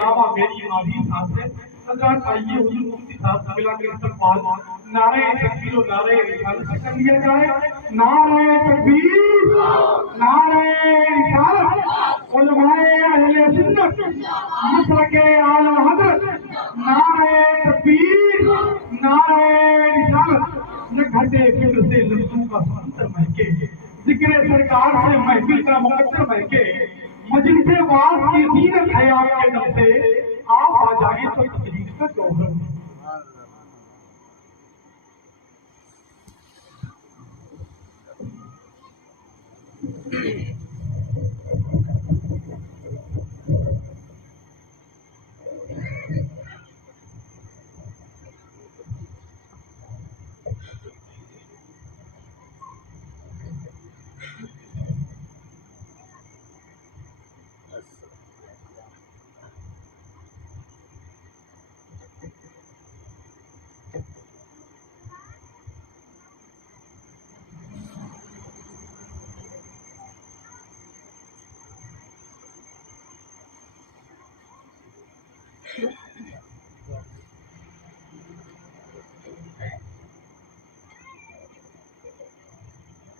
میری مادی صاحب سے حضرات آئیے حضور مفتی صاحب سے ملا کر استقبال نعرہ تکبیر و نعرہ رسالت سے کر لیا جائے. نعرہ تکبیر، نعرہ رسالت، علماء اہل سنت، مسلک اعلی حضرت، نعرہ تکبیر، نعرہ رسالت. نہ گھٹے فکر سے لفظوں کا سمندر مہکے، ذکر سرکار سے محفل کا مقدر مہکے، مجلس واز کی زینت ہے آپ کے دم سے، آپ آ جائیں تو تقریر کا جوہر ہے.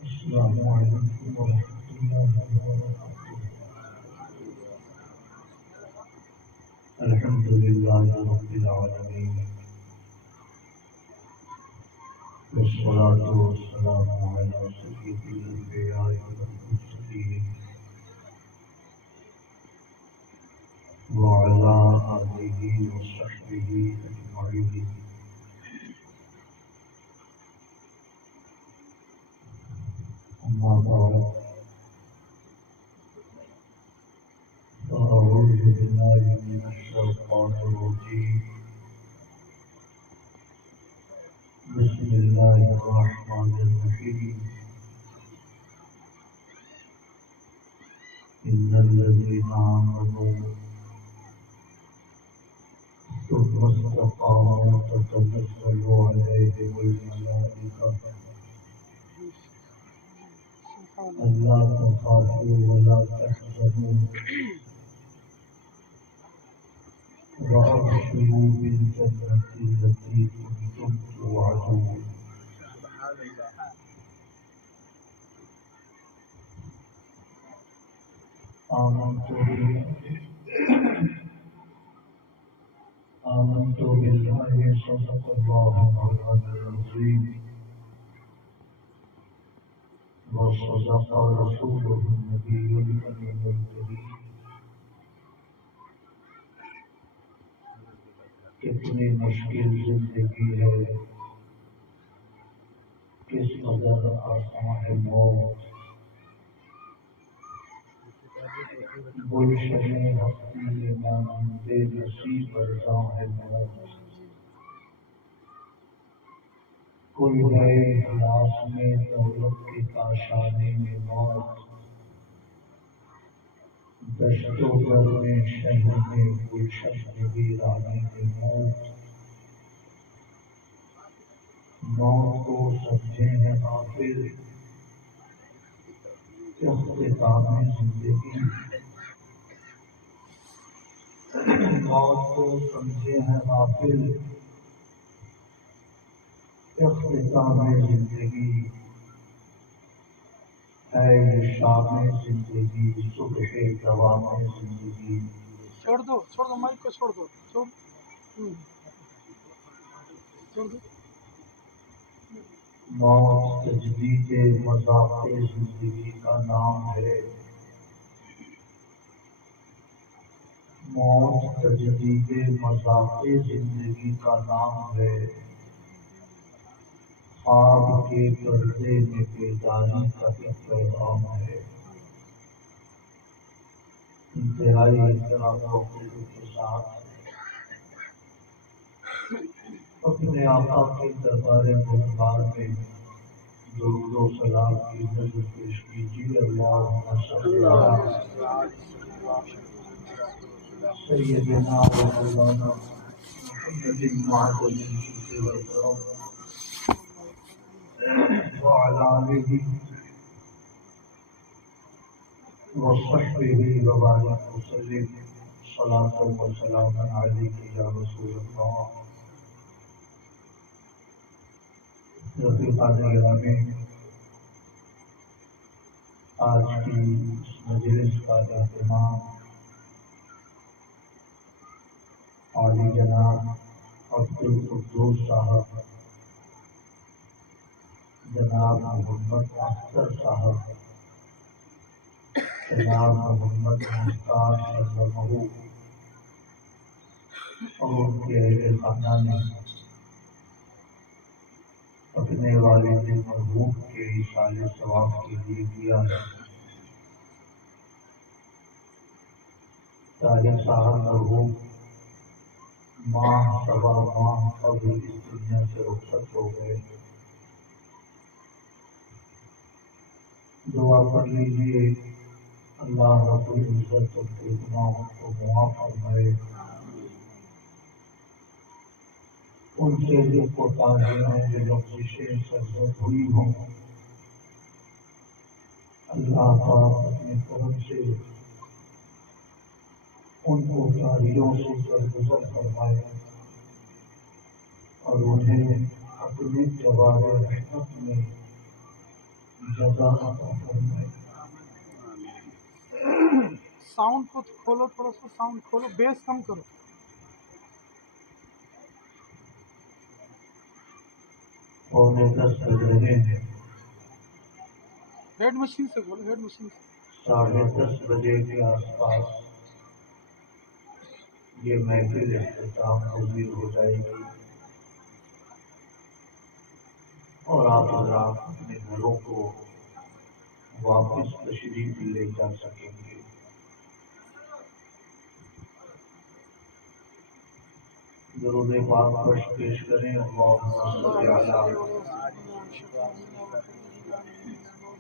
السلام علیکم ورحمۃ اللہ وبرکاتہ. الحمد للہ رب العالمین والصلاة والسلام علی سید الانبیاء والمرسلین وعلی آلہ وصحبہ اجمعین. أما بعد فأعوذ بالله من الشيطان الرجيم. بسم الله الرحمن الرحيم. إن الذين آمنوا ثم استقاموا تتنزل عليهم الملائكة ألا تخافوا ولا تحزنوا وأبشروا بالجنة التي كنتم توعدون. آمنت بالله صدق الله مولانا العظيم وصدق رسوله النبي الأمين الكريم. کتنی مشکل زندگی ہے، کس قدر آسان ہے موت، گلشن ہستی من بے نصیب ارزاں ہے موت. کوئی ہے ہلاس میں دولت کے کاشانے میں موت، دشت و در میں شہر میں گلشن میں ویرانے میں موت. موت کو سمجھے ہیں غافل، اختتام زندگی. موت کو سمجھے ہیں غافل، اختتام زندگی ہے یہ شام زندگی، صبح دوام زندگی. چھوڑ دو مائک کو چھوڑ دو. موت تجدید مذاق زندگی کا نام ہے. موت تجدید مذاق زندگی کا نام ہے. خواب کے پردے میں بیداری کا ایک پیغام ہے. انتہائی احترام و عقیدت کے ساتھ اپنے آقا کے دربار مقبول میں درود و سلام کی نظر پیش کیجیے. اللہم صلی علی سیدنا و مولانا محمد معدن الشرف والکرم وعلی آلہ وصحبہ وبارک وسلم. صلاۃ و سلام علیک یا رسول اللہ۔ رفیقان گرامی، آج کی اس مجلس کا اہتمام عالی جناب عبدالقدوس صاحب، جناب محمد اختر صاحب، جناب محمد مختار شرمہو اور ان کے اہل خانہ نے اپنے والد مرحوم کے ایصال ثواب کے لیے کیا ہے۔ طاہر صاحب مرحوم ماہ سوا ماہ قبل اس دنیا سے رخصت ہو گئے۔ دعا کر لیجیے اللہ رب العزت ان کے گناہوں کو معاف فرمائے، ان سے جو کوتاہیاں جو لغزشیں سرزد ہوئی ہوں اللہ پاک اپنے کرم سے ان کوتاہیوں سے درگزر فرمائے اور انہیں اپنے جوار رحمت میں جگہ عطا فرمائے۔ ساؤنڈ کو کھولو، تھوڑا سا ساؤنڈ کھولو، بیس کم کرو۔ پونے 10 بج رہے ہیں، ہیڈ مشین سے بولو، ہیڈ مشین سے۔ 10:30 بجے کے آس پاس یہ محفل اختتام پذیر ہو جائے گی اور آپ حضرات اپنے گھروں کو واپس تشریف لے جا سکیں گے۔ درود پاک پیش کریں۔ اللہم صل علی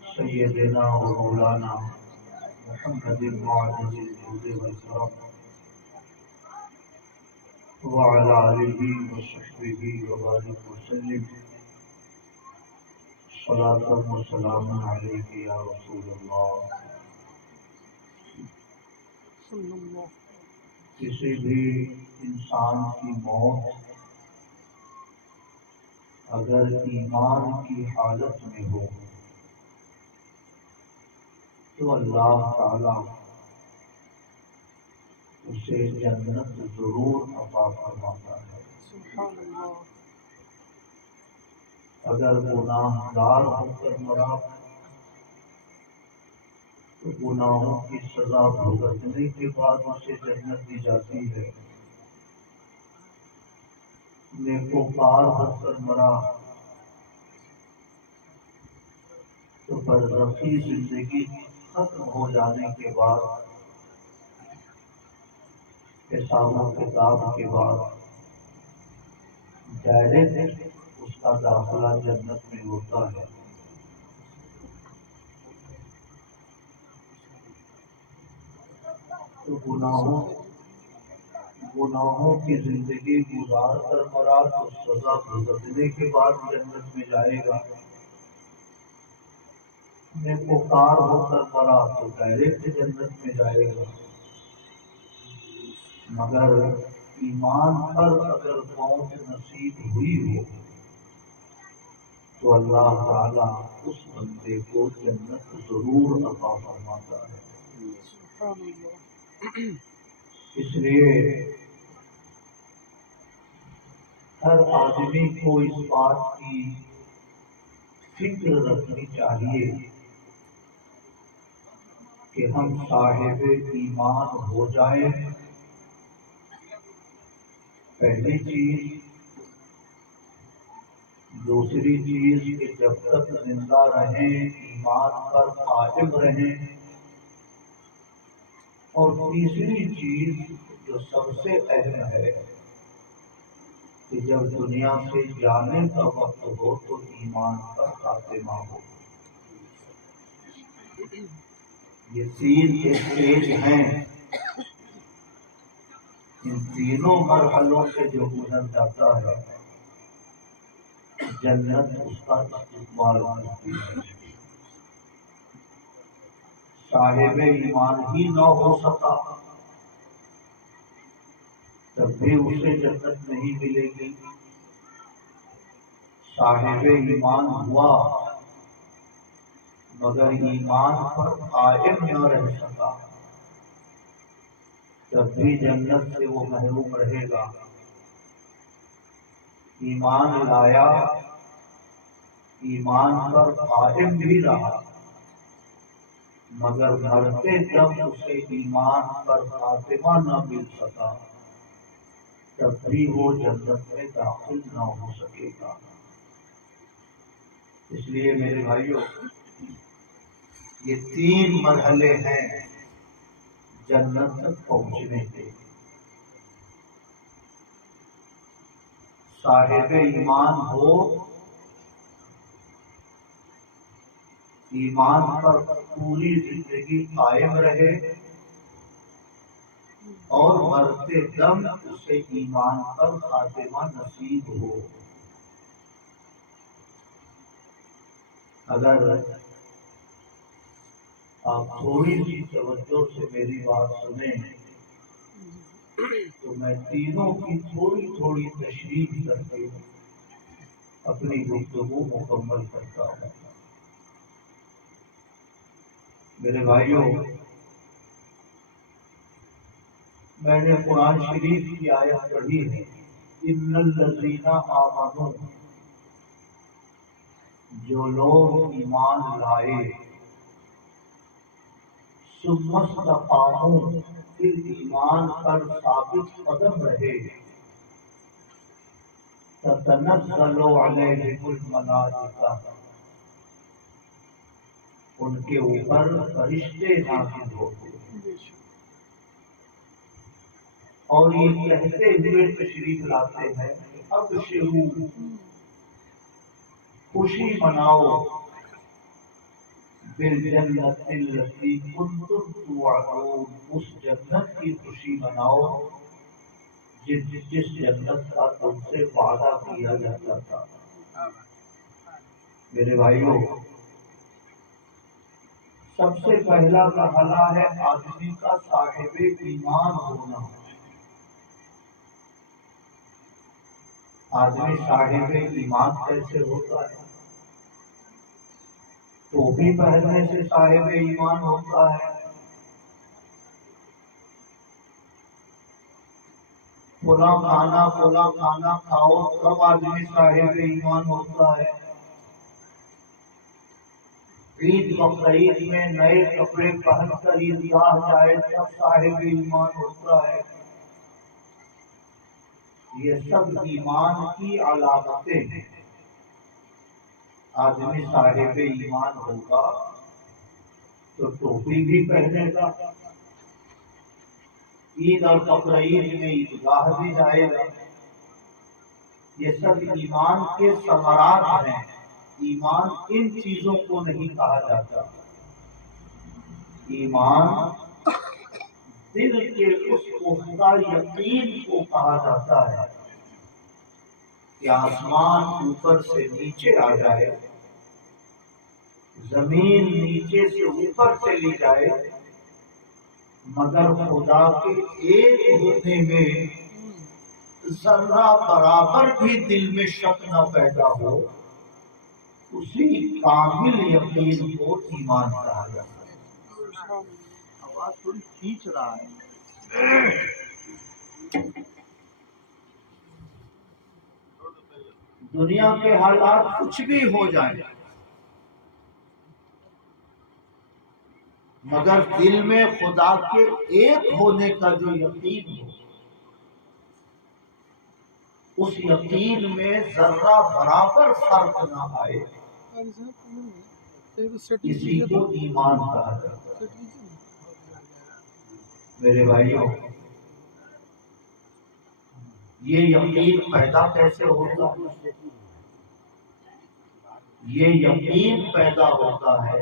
سیدنا و مولانا محمد معجز الجود والکرم وعلی آلہ وصحبہ وبارک وسلم۔ صلاۃ و سلام علیک یا رسول اللہ۔ کسی بھی انسان کی موت اگر ایمان کی حالت میں ہو تو اللہ تعالی اسے جنت ضرور عطا فرماتا ہے۔ سبحان اللہ۔ اگر گناہ گار ہو کر مرا تو گناہوں کی سزا بھگتنے کے بعد اسے جنت دی جاتی ہے۔ نیکوکار ہو کر مرا تو برزخی زندگی ختم ہو جانے کے بعد، حساب و کتاب کے بعد ڈائریکٹ اس کا داخلہ جنت میں ہوتا ہے۔ تو گناہوں کی زندگی گزار کر مرا تو سزا بھگتنے کے بعد جنت میں جائے گا۔ نیکوکار ہو کر مرا تو ڈائریکٹ جنت میں جائے گا۔ مگر ایمان پر اگر موت نصیب ہوئی ہو تو اللہ تعالی اس بندے کو جنت ضرور عطا فرماتا ہے۔ اس لیے ہر آدمی کو اس بات کی فکر رکھنی چاہیے کہ ہم صاحب ایمان ہو جائیں۔ پہلی چیز۔ دوسری چیز کہ جب تک زندہ رہیں ایمان پر قائم رہیں، اور تیسری چیز جو سب سے اہم ہے کہ جب دنیا سے جانے کا وقت ہو تو ایمان پر خاتمہ ہو۔ یہ تین اسٹیج ہیں، ان تینوں مرحلوں سے جو گزر جاتا ہے جنت اس کا استقبال کرتی ہے۔ صاحب ایمان ہی نہ ہو سکا تب بھی اسے جنت نہیں ملے گی۔ صاحب ایمان ہوا مگر ایمان پر قائم نہ رہ سکا، تب بھی جنت سے وہ محروم رہے گا۔ ایمان لایا، ایمان پر قائم بھی رہا، مگر مرتے دم اسے ایمان پر خاتمہ نہ مل سکا، تب بھی وہ جنت میں داخل نہ ہو سکے گا۔ اس لیے میرے بھائیوں، یہ 3 مرحلے ہیں جنت تک پہنچنے کے۔ صاحب ایمان ہو، ایمان پر پوری زندگی قائم رہے اور مرتے دم اسے ایمان پر خاتمہ نصیب ہو۔ اگر آپ تھوڑی سی توجہ سے میری بات سنیں تو میں تینوں کی تھوڑی تھوڑی تشریح کر کے اپنی گفتگو مکمل کرتا ہوں۔ میرے بھائیوں، میں نے قرآن شریف کی آیت پڑھی ہے، ان الذین آمنوا، جو لوگ ایمان لائے، ثم استقاموا، پھر ایمان پر ثابت قدم رہے، تتنزل علیہم الملائکہ، ان کے اوپر فرشتے نازل ہوتے اور یہ کہتے ہوئے تشریف لاتے ہیں، ابشروا، خوشی مناؤ، بالجنت التی کنتم توعدون، اس جنت کی خوشی مناؤ جس جنت کا تم سے وعدہ کیا جاتا تھا۔ میرے بھائیوں، سب سے پہلا مرحلہ ہے آدمی کا صاحب ایمان ہونا۔ آدمی صاحب ایمان کیسے ہوتا ہے؟ ٹوپی پہننے سے صاحب ایمان ہوتا ہے، فلاں کھانا کھاؤ تب آدمی صاحب ایمان ہوتا ہے، عید بقرعید میں نئے کپڑے پہن کر عیدگاہ جائے تب صاحب ایمان ہوتا ہے۔ یہ سب ایمان کی علامتیں ہیں۔ آدمی صاحب ایمان ہوگا تو ٹوپی بھی پہنے گا، عید اور بقرعید میں عیدگاہ بھی جائے گا۔ یہ سب ایمان کے ثمرات ہیں۔ ایمان ان چیزوں کو نہیں کہا جاتا۔ ایمان دل کے اس پختہ یقین کو کہا جاتا ہے کہ آسمان اوپر سے نیچے آ جائے، زمین نیچے سے اوپر چلی جائے، مگر خدا کے ایک ہونے میں ذرہ برابر بھی دل میں شک نہ پیدا ہو، اسی کامل یقین کو ایمان کہا جاتا ہے۔ آواز تھوڑی کھینچ رہا ہے۔ دنیا کے حالات کچھ بھی ہو جائیں، مگر دل میں خدا کے ایک ہونے کا جو یقین ہو، اس یقین میں ذرہ برابر فرق نہ آئے، اسی کو ایمان کہا جاتا ہے۔ میرے بھائیوں، یہ یقین پیدا کیسے ہوتا ہے؟ یہ یقین پیدا ہوتا ہے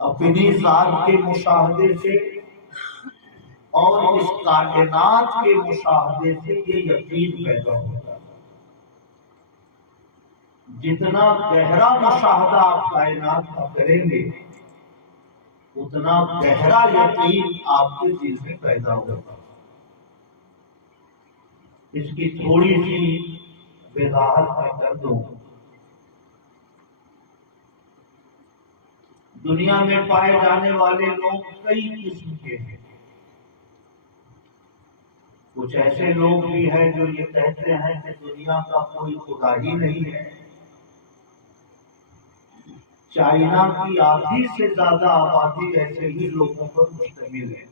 اپنی ذات کے مشاہدے سے اور اس کائنات کے مشاہدے سے یہ یقین پیدا ہوتا ہے۔ جتنا گہرا مشاہدہ آپ کائنات کا کریں گے، اتنا گہرا یقین آپ کے دل میں پیدا ہوگا۔ اس کی تھوڑی سی وضاحت میں کر دوں۔ دنیا میں پائے جانے والے لوگ کئی قسم کے ہیں۔ کچھ ایسے لوگ بھی ہیں جو یہ کہتے ہیں کہ دنیا کا کوئی خدا ہی نہیں ہے۔ چائنا کی آدھی سے زیادہ آبادی ایسے ہی لوگوں پر مشتمل ہے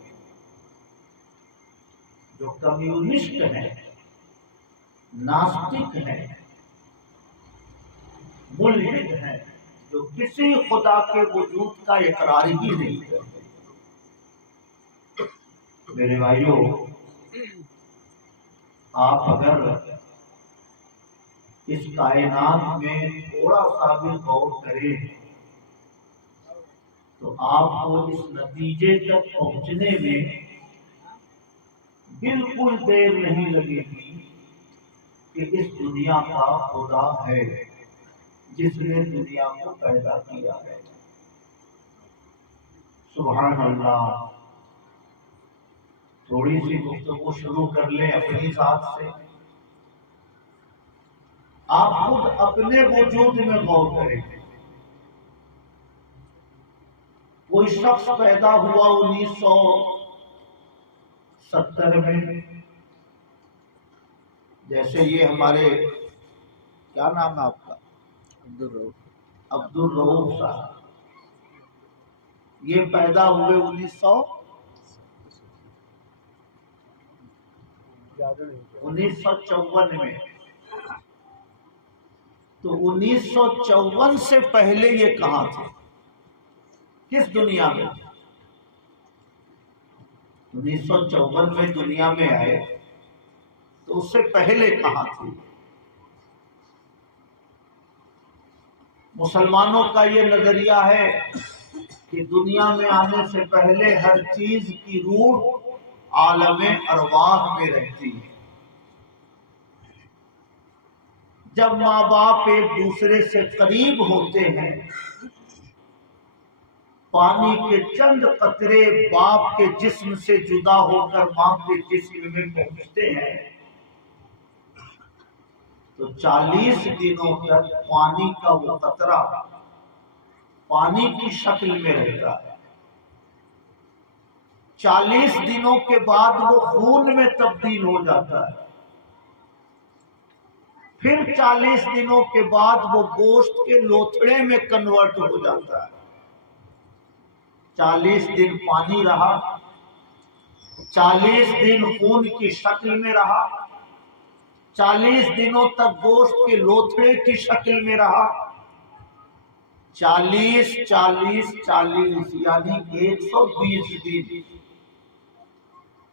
جو کمیونسٹ ہیں، ناستک ہیں، ملحد ہیں، جو کسی خدا کے وجود کا اقرار ہی نہیں کرتے۔ میرے بھائیوں، آپ اگر اس کائنات میں تھوڑا سا بھی غور کریں تو آپ کو اس نتیجے تک پہنچنے میں بالکل دیر نہیں لگے گی کہ اس دنیا کا خدا ہے جس نے دنیا کو پیدا کیا ہے۔ سبحان اللہ۔ تھوڑی سی گفتگو شروع کر لیں اپنی ذات سے۔ آپ خود اپنے وجود میں غور کریں۔ کوئی شخص پیدا ہوا 1970 میں، جیسے یہ ہمارے کیا نام ہے آپ کا؟ عبد الرؤف صاحب، یہ پیدا ہوئے 1954 میں۔ تو 1954 سے پہلے یہ کہاں تھے؟ کس دنیا میں؟ 1954 میں دنیا میں آئے تو اس سے پہلے کہاں تھے؟ مسلمانوں کا یہ نظریہ ہے کہ دنیا میں آنے سے پہلے ہر چیز کی روح عالم ارواح میں رہتی ہے۔ جب ماں باپ ایک دوسرے سے قریب ہوتے ہیں، پانی کے چند قطرے باپ کے جسم سے جدا ہو کر ماں کے جسم میں پہنچتے ہیں، تو 40 دنوں تک پانی کا وہ قطرہ پانی کی شکل میں رہتا ہے۔ 40 دنوں کے بعد وہ خون میں تبدیل ہو جاتا ہے۔ پھر 40 دنوں کے بعد وہ گوشت کے لوتھڑے میں کنورٹ ہو جاتا ہے۔ 40 دن پانی رہا، 40 دن خون کی شکل میں رہا، 40 دنوں تک گوشت کے لوتھڑے کی شکل میں رہا، 40 40 40 یعنی 120 دن۔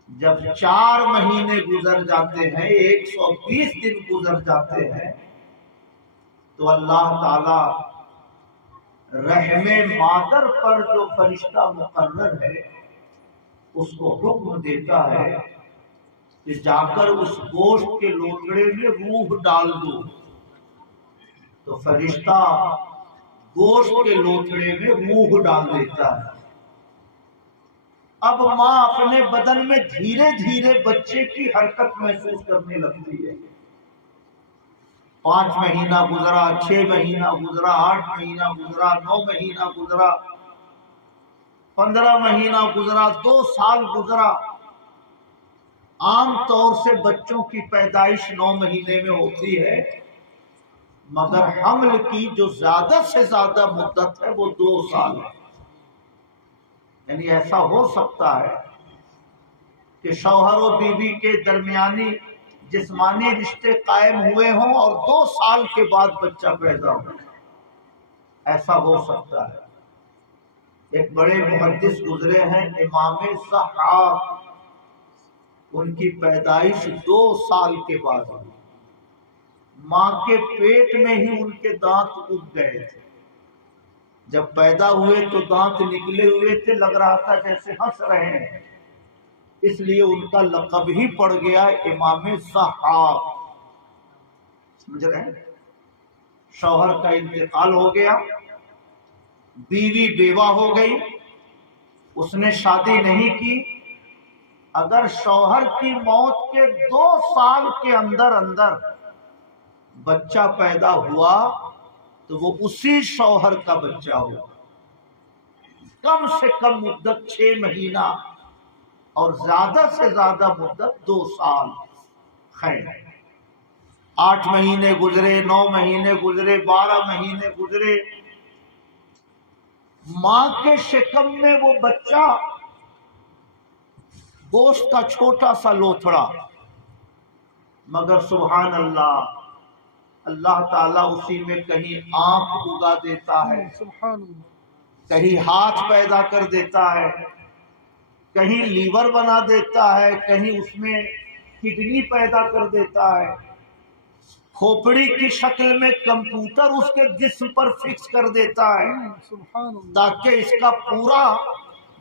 جب 4 مہینے گزر جاتے ہیں، 120 دن گزر جاتے ہیں، تو اللہ تعالی رحم مادر پر جو فرشتہ مقرر ہے اس کو حکم دیتا ہے کہ جا کر اس گوشت کے لوتھڑے میں روح ڈال دو۔ تو فرشتہ گوشت کے لوتھڑے میں روح ڈال دیتا ہے۔ اب ماں اپنے بدن میں دھیرے دھیرے بچے کی حرکت محسوس کرنے لگتی ہے۔ 5 مہینہ گزرا، 6 مہینہ گزرا، 8 مہینہ گزرا، 9 مہینہ گزرا، 15 مہینہ گزرا، 2 سال گزرا۔ عام طور سے بچوں کی پیدائش 9 مہینے میں ہوتی ہے، مگر حمل کی جو زیادہ سے زیادہ مدت ہے وہ 2 سال ہے۔ یعنی ایسا ہو سکتا ہے کہ شوہر و بیوی کے درمیانی جسمانی رشتے قائم ہوئے ہوں اور 2 سال کے بعد بچہ پیدا ہو، ایسا ہو سکتا ہے۔ ایک بڑے محدث گزرے ہیں امام ضحاک، ان کی پیدائش 2 سال کے بعد ہوئی۔ ماں کے پیٹ میں ہی ان کے دانت اگ گئے تھے۔ جب پیدا ہوئے تو دانت نکلے ہوئے تھے، لگ رہا تھا جیسے ہنس رہے ہیں، اس لیے ان کا لقب ہی پڑ گیا امام ضحاک۔ سمجھ رہے ہیں؟ شوہر کا انتقال ہو گیا، بیوی بیوہ ہو گئی، اس نے شادی نہیں کی، اگر شوہر کی موت کے 2 سال کے اندر اندر بچہ پیدا ہوا تو وہ اسی شوہر کا بچہ ہو. کم سے کم مدت 6 مہینہ اور زیادہ سے زیادہ مدت 2 سال. خیر 8 مہینے گزرے، 9 مہینے گزرے، 12 مہینے گزرے، ماں کے شکم میں وہ بچہ گوشت کا چھوٹا سا لوتھڑا، مگر سبحان اللہ، اللہ تعالیٰ اسی میں کہیں آنکھ اگا دیتا ہے، کہیں ہاتھ پیدا کر دیتا ہے، کہیں لیور بنا دیتا ہے، کہیں اس میں کڈنی پیدا کر دیتا ہے، کھوپڑی کی شکل میں کمپیوٹر اس کے جسم پر فکس کر دیتا ہے تاکہ اس کا پورا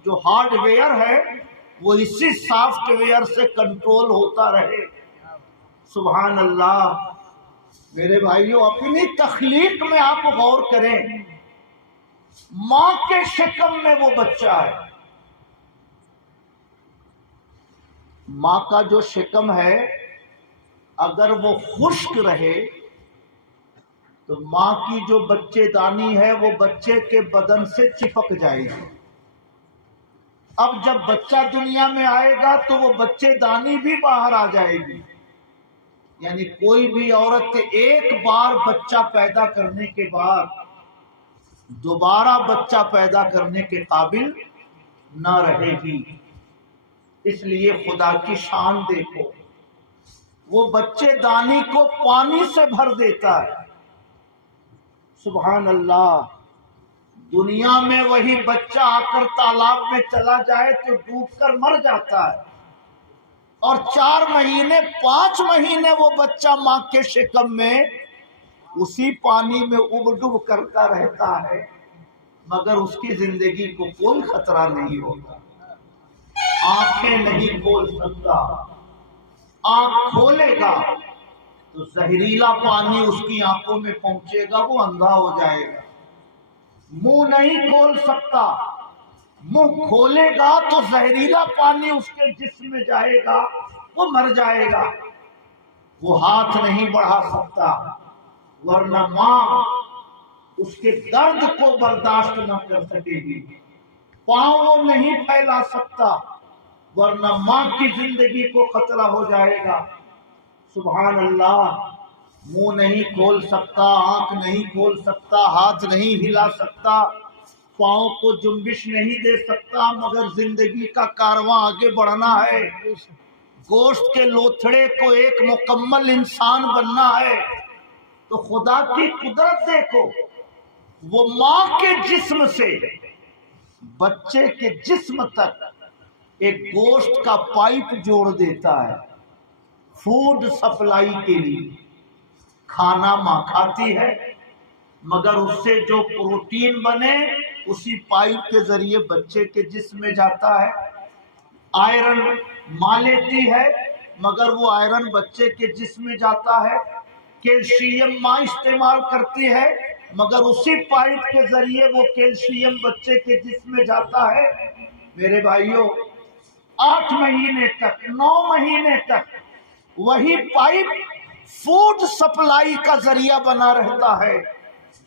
جو ہارڈ ویئر ہے وہ اسی سافٹ ویئر سے کنٹرول ہوتا رہے. سبحان اللہ. میرے بھائیوں، اپنی تخلیق میں آپ غور کریں. ماں کے شکم میں وہ بچہ ہے. ماں کا جو شکم ہے اگر وہ خشک رہے تو ماں کی جو بچے دانی ہے وہ بچے کے بدن سے چپک جائے گی. اب جب بچہ دنیا میں آئے گا تو وہ بچے دانی بھی باہر آ جائے گی. یعنی کوئی بھی عورت ایک بار بچہ پیدا کرنے کے بعد دوبارہ بچہ پیدا کرنے کے قابل نہ رہے گی. اس لیے خدا کی شان دیکھو، وہ بچے دانی کو پانی سے بھر دیتا ہے. سبحان اللہ. دنیا میں وہی بچہ آ کر تالاب میں چلا جائے تو ڈوب کر مر جاتا ہے، اور 4 مہینے 5 مہینے وہ بچہ ماں کے شکم میں اسی پانی میں اب ڈب کرتا رہتا ہے، مگر اس کی زندگی کو کوئی خطرہ نہیں ہوتا. آنکھیں نہیں کھول سکتا، آنکھ کھولے گا تو زہریلا پانی اس کی آنکھوں میں پہنچے گا، وہ اندھا ہو جائے گا. منہ نہیں کھول سکتا، منہ کھولے گا تو زہریلا پانی اس کے جسم میں جائے گا، وہ مر جائے گا. وہ ہاتھ نہیں بڑھا سکتا ورنہ ماں اس کے درد کو برداشت نہ کر سکے گی. پاؤں وہ نہیں پھیلا سکتا ورنہ ماں کی زندگی کو خطرہ ہو جائے گا. سبحان اللہ. منہ نہیں کھول سکتا، آنکھ نہیں کھول سکتا، ہاتھ نہیں ہلا سکتا، پاؤں کو جنبش نہیں دے سکتا، مگر زندگی کا کارواں آگے بڑھنا ہے. گوشت کے لوتھڑے کو ایک مکمل انسان بننا ہے. تو خدا کی قدرت دیکھو، وہ ماں کے جسم سے بچے کے جسم تک ایک گوشت کا پائپ جوڑ دیتا ہے فوڈ سپلائی کے لیے. کھانا ماں کھاتی ہے مگر اس سے جو پروٹین بنے اسی پائپ کے ذریعے بچے کے جسم میں جاتا ہے. آئرن ماں لیتی ہے مگر وہ آئرن بچے کے جسم میں جاتا ہے. کیلشیم ماں استعمال کرتی ہے مگر اسی پائپ کے ذریعے وہ کیلشیم بچے کے جسم میں جاتا ہے. میرے بھائیوں، 8 مہینے تک 9 مہینے تک وہی پائپ فوڈ سپلائی کا ذریعہ بنا رہتا ہے.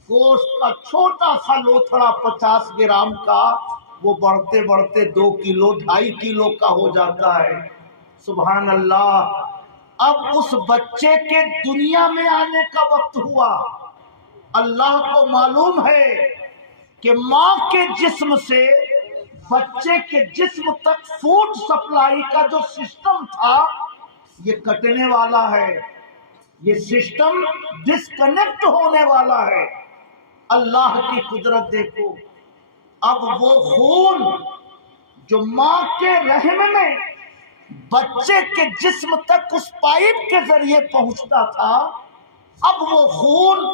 گوشت کا چھوٹا سا لوتھڑا 50 گرام کا وہ بڑھتے بڑھتے 2 کلو 2.5 کلو کا ہو جاتا ہے. سبحان اللہ. اب اس بچے کے دنیا میں آنے کا وقت ہوا. اللہ کو معلوم ہے کہ ماں کے جسم سے بچے کے جسم تک فوڈ سپلائی کا جو سسٹم تھا یہ کٹنے والا ہے، یہ سسٹم ڈسکنیکٹ ہونے والا ہے. اللہ کی قدرت دیکھو. اب وہ خون جو ماں کے رحم میں بچے کے جسم تک اس پائپ کے ذریعے پہنچتا تھا، اب وہ خون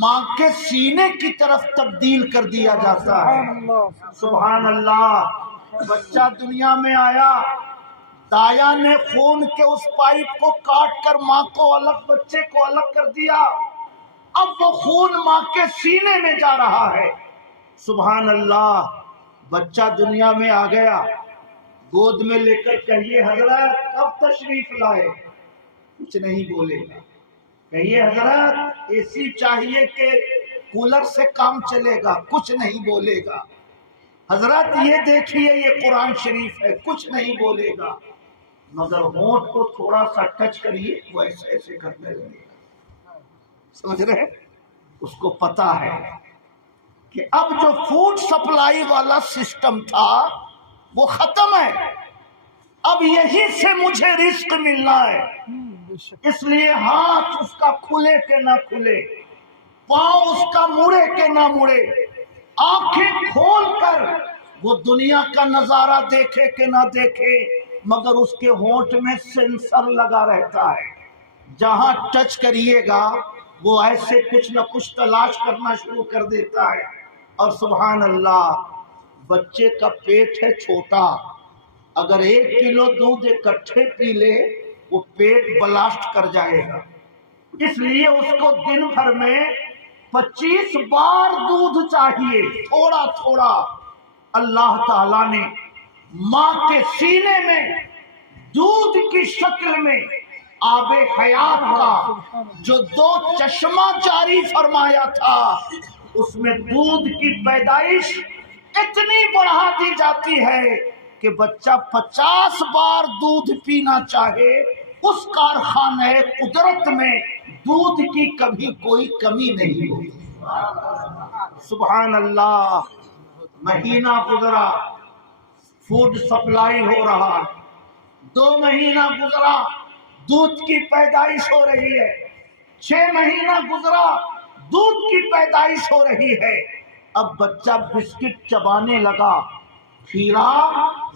ماں کے سینے کی طرف تبدیل کر دیا جاتا ہے. سبحان اللہ. بچہ دنیا میں آیا، دایا نے خون کے اس پائپ کو کاٹ کر ماں کو الگ بچے کو الگ کر دیا. اب وہ خون ماں کے سینے میں جا رہا ہے. سبحان اللہ. بچہ دنیا میں آ گیا، گود میں لے کر کہیے حضرت کب تشریف لائے، کچھ نہیں بولے گا۔ کہیے حضرت اے سی چاہیے کہ کولر سے کام چلے گا، کچھ نہیں بولے گا۔ حضرت یہ دیکھیے یہ قرآن شریف ہے، کچھ نہیں بولے گا، مگر ہونٹ کو تھوڑا سا ٹچ کریے وہ ایسے ایسے کرنے لگے گا۔ سمجھ رہے ہیں؟ اس کو پتا ہے کہ اب جو فوڈ سپلائی والا سسٹم تھا وہ ختم ہے، اب یہی سے مجھے رزق ملنا ہے، اس لیے ہاتھ اس کا کھلے کہ نہ کھلے، پاؤں اس کا مڑے کہ نہ مڑے، آنکھیں کھول کر وہ دنیا کا نظارہ دیکھے کہ نہ دیکھے، مگر اس کے ہونٹ میں سینسر لگا رہتا ہے، جہاں ٹچ کریے گا وہ ایسے کچھ نہ کچھ تلاش کرنا شروع کر دیتا ہے۔ اور سبحان اللہ، بچے کا پیٹ ہے چھوٹا، اگر 1 کلو دودھ اکٹھے پی لے وہ پیٹ بلاسٹ کر جائے گا، اس لیے اس کو دن بھر میں 25 بار دودھ چاہیے، تھوڑا تھوڑا۔ اللہ تعالیٰ نے ماں کے سینے میں دودھ کی شکل میں آب حیات کا جو 2 چشمہ جاری فرمایا تھا، اس میں دودھ کی پیدائش اتنی بڑھا دی جاتی ہے کہ بچہ 50 بار دودھ پینا چاہے، اس کارخانہ قدرت میں دودھ کی کبھی کوئی کمی نہیں ہوئی۔ سبحان اللہ۔ مہینہ گزرا، فوڈ سپلائی ہو رہا، 2 مہینہ گزرا، دودھ کی پیدائش ہو رہی ہے، 6 مہینہ گزرا، دودھ کی پیدائش ہو رہی ہے۔ اب بچہ بسکٹ چبانے لگا، کھیرا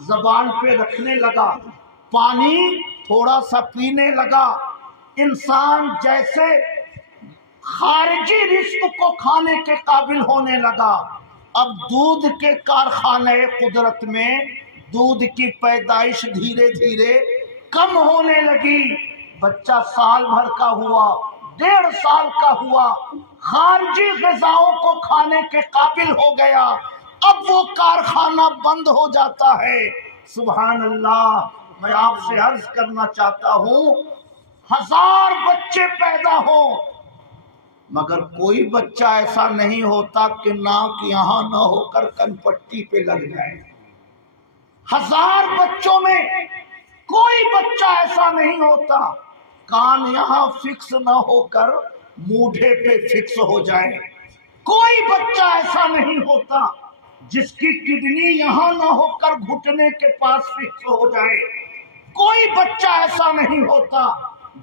زبان پہ رکھنے لگا، پانی تھوڑا سا پینے لگا، انسان جیسے خارجی رزق کو کھانے کے قابل ہونے لگا۔ اب دودھ کے کارخانہ قدرت میں دودھ کی پیدائش دھیرے دھیرے کم ہونے لگی، بچہ سال بھر کا ہوا، 1.5 سال کا ہوا، خارجی غذاؤں کو کھانے کے قابل ہو گیا، اب وہ کارخانہ بند ہو جاتا ہے۔ سبحان اللہ۔ میں آپ سے عرض کرنا چاہتا ہوں 1000 بچے پیدا ہوں مگر کوئی بچہ ایسا نہیں ہوتا کہ ناک یہاں نہ ہو کر کن پٹی پہ لگ جائے۔ 1000 بچوں میں کوئی بچہ ایسا نہیں ہوتا کان یہاں فکس نہ ہو کر موڈھے پہ فکس ہو جائے۔ کوئی بچہ ایسا نہیں ہوتا جس کی کڈنی یہاں نہ ہو کر گھٹنے کے پاس فکس ہو جائے۔ کوئی بچہ ایسا نہیں ہوتا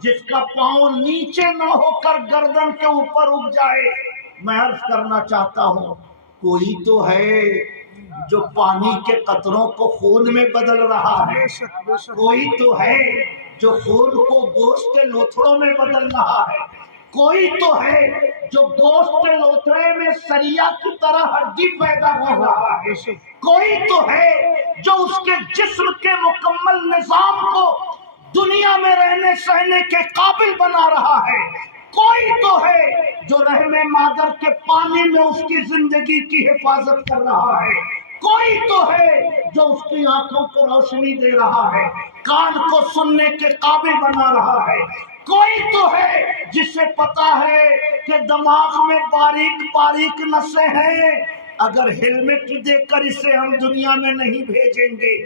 جس کا پاؤں نیچے نہ ہو کر گردن کے اوپر اگ جائے۔ میں عرض کرنا چاہتا ہوں کوئی تو ہے جو پانی کے قطروں کو خون میں بدل رہا ہے، کوئی تو ہے جو خون کو گوشت کے لوتھڑوں میں بدل رہا ہے، کوئی تو ہے جو گوشت کے لوتھڑے میں سریا کی طرح ہڈی پیدا کر رہا ہے، کوئی تو ہے جو اس کے جسم کے مکمل نظام کو دنیا میں رہنے سہنے کے قابل بنا رہا ہے، کوئی تو ہے جو رحم مادر کے پانی میں اس کی زندگی کی حفاظت کر رہا ہے، کوئی تو ہے جو اس کی آنکھوں کو روشنی دے رہا ہے، کان کو سننے کے قابل بنا رہا ہے، کوئی تو ہے جسے پتا ہے کہ دماغ میں باریک باریک نسیں ہیں، اگر ہیلمٹ دے کر اسے ہم دنیا میں نہیں بھیجیں گے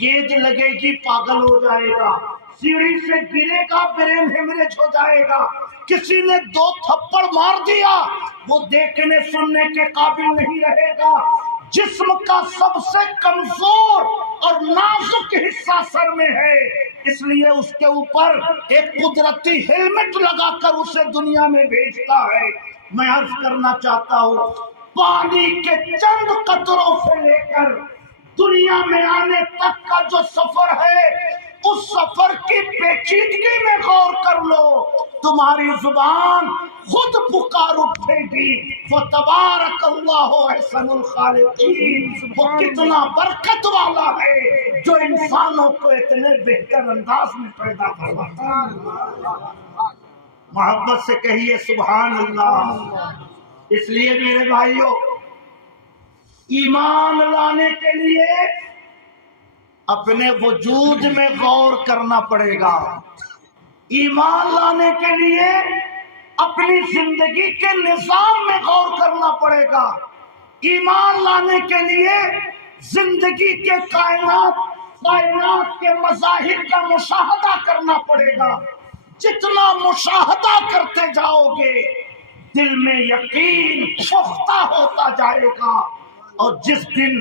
گیج لگے گی پاگل ہو جائے گا، سیڑھی سے گرے گا برین ہیمریج ہو جائے گا، کسی نے 2 تھپڑ مار دیا وہ دیکھنے سننے کے قابل نہیں رہے گا، جسم کا سب سے کمزور اور نازک حصہ سر میں ہے، اس لیے اس کے اوپر ایک قدرتی ہیلمٹ لگا کر اسے دنیا میں بھیجتا ہے۔ میں عرض کرنا چاہتا ہوں پانی کے چند قطروں سے لے کر دنیا میں آنے تک کا جو سفر ہے اس سفر کی پیچیدگی میں غور کر لو، تمہاری زبان خود پکار اٹھے گی فَتَبَارَكَ اللَّهُ أَحْسَنُ الْخَالِقِينَ۔ وہ کتنا برکت والا ہے جو انسانوں کو اتنے بہتر انداز میں پیدا کرواتا ہے۔ محبت سے کہیے سبحان اللہ۔ اس لیے میرے بھائیوں ایمان لانے کے لیے اپنے وجود میں غور کرنا پڑے گا۔ ایمان لانے کے لیے اپنی زندگی کے نظام میں غور کرنا پڑے گا۔ ایمان لانے کے لیے زندگی کے کائنات کے مظاہر کا مشاہدہ کرنا پڑے گا۔ جتنا مشاہدہ کرتے جاؤ گے دل میں یقین پختہ ہوتا جائے گا، اور جس دن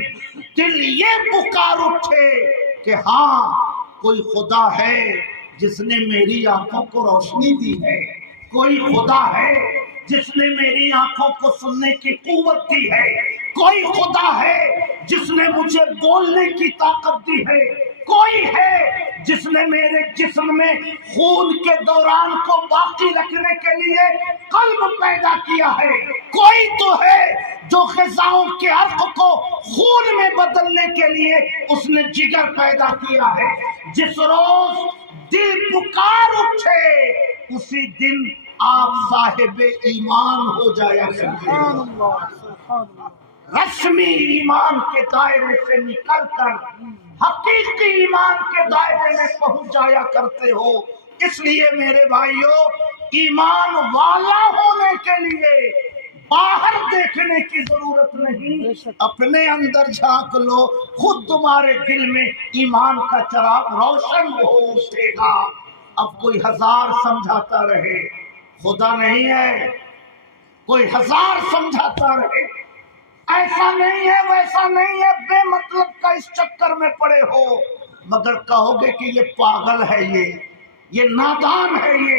دل یہ پکار اٹھے کہ ہاں کوئی خدا ہے جس نے میری آنکھوں کو روشنی دی ہے، کوئی خدا ہے جس نے میری آنکھوں کو سننے کی قوت دی ہے، کوئی خدا ہے جس نے مجھے بولنے کی طاقت دی ہے، کوئی ہے جس نے میرے جسم میں خون کے دوران کو باقی رکھنے کے لیے قلب پیدا کیا ہے، کوئی تو ہے جو غذاؤں کے عرق کو خون میں بدلنے کے لیے اس نے جگر پیدا کیا ہے۔ جس روز دل پکار اٹھے اسی دن آپ صاحب ایمان ہو جایا کرتے ہیں۔ رسمی ایمان کے دائرے سے نکل کر حقیقی ایمان کے دائرے میں پہنچ جایا کرتے ہو۔ اس لیے میرے بھائیوں، ایمان والا ہونے کے لیے باہر دیکھنے کی ضرورت نہیں، اپنے اندر جھانک لو، خود تمہارے دل میں ایمان کا چراغ روشن ہو اٹھے گا۔ اب کوئی ہزار سمجھاتا رہے خدا نہیں ہے، کوئی ہزار سمجھاتا رہے ایسا نہیں ہے ویسا نہیں ہے، بے مطلب کا اس چکر میں پڑے ہو، مگر کہو گے کہ یہ پاگل ہے، یہ نادان ہے، یہ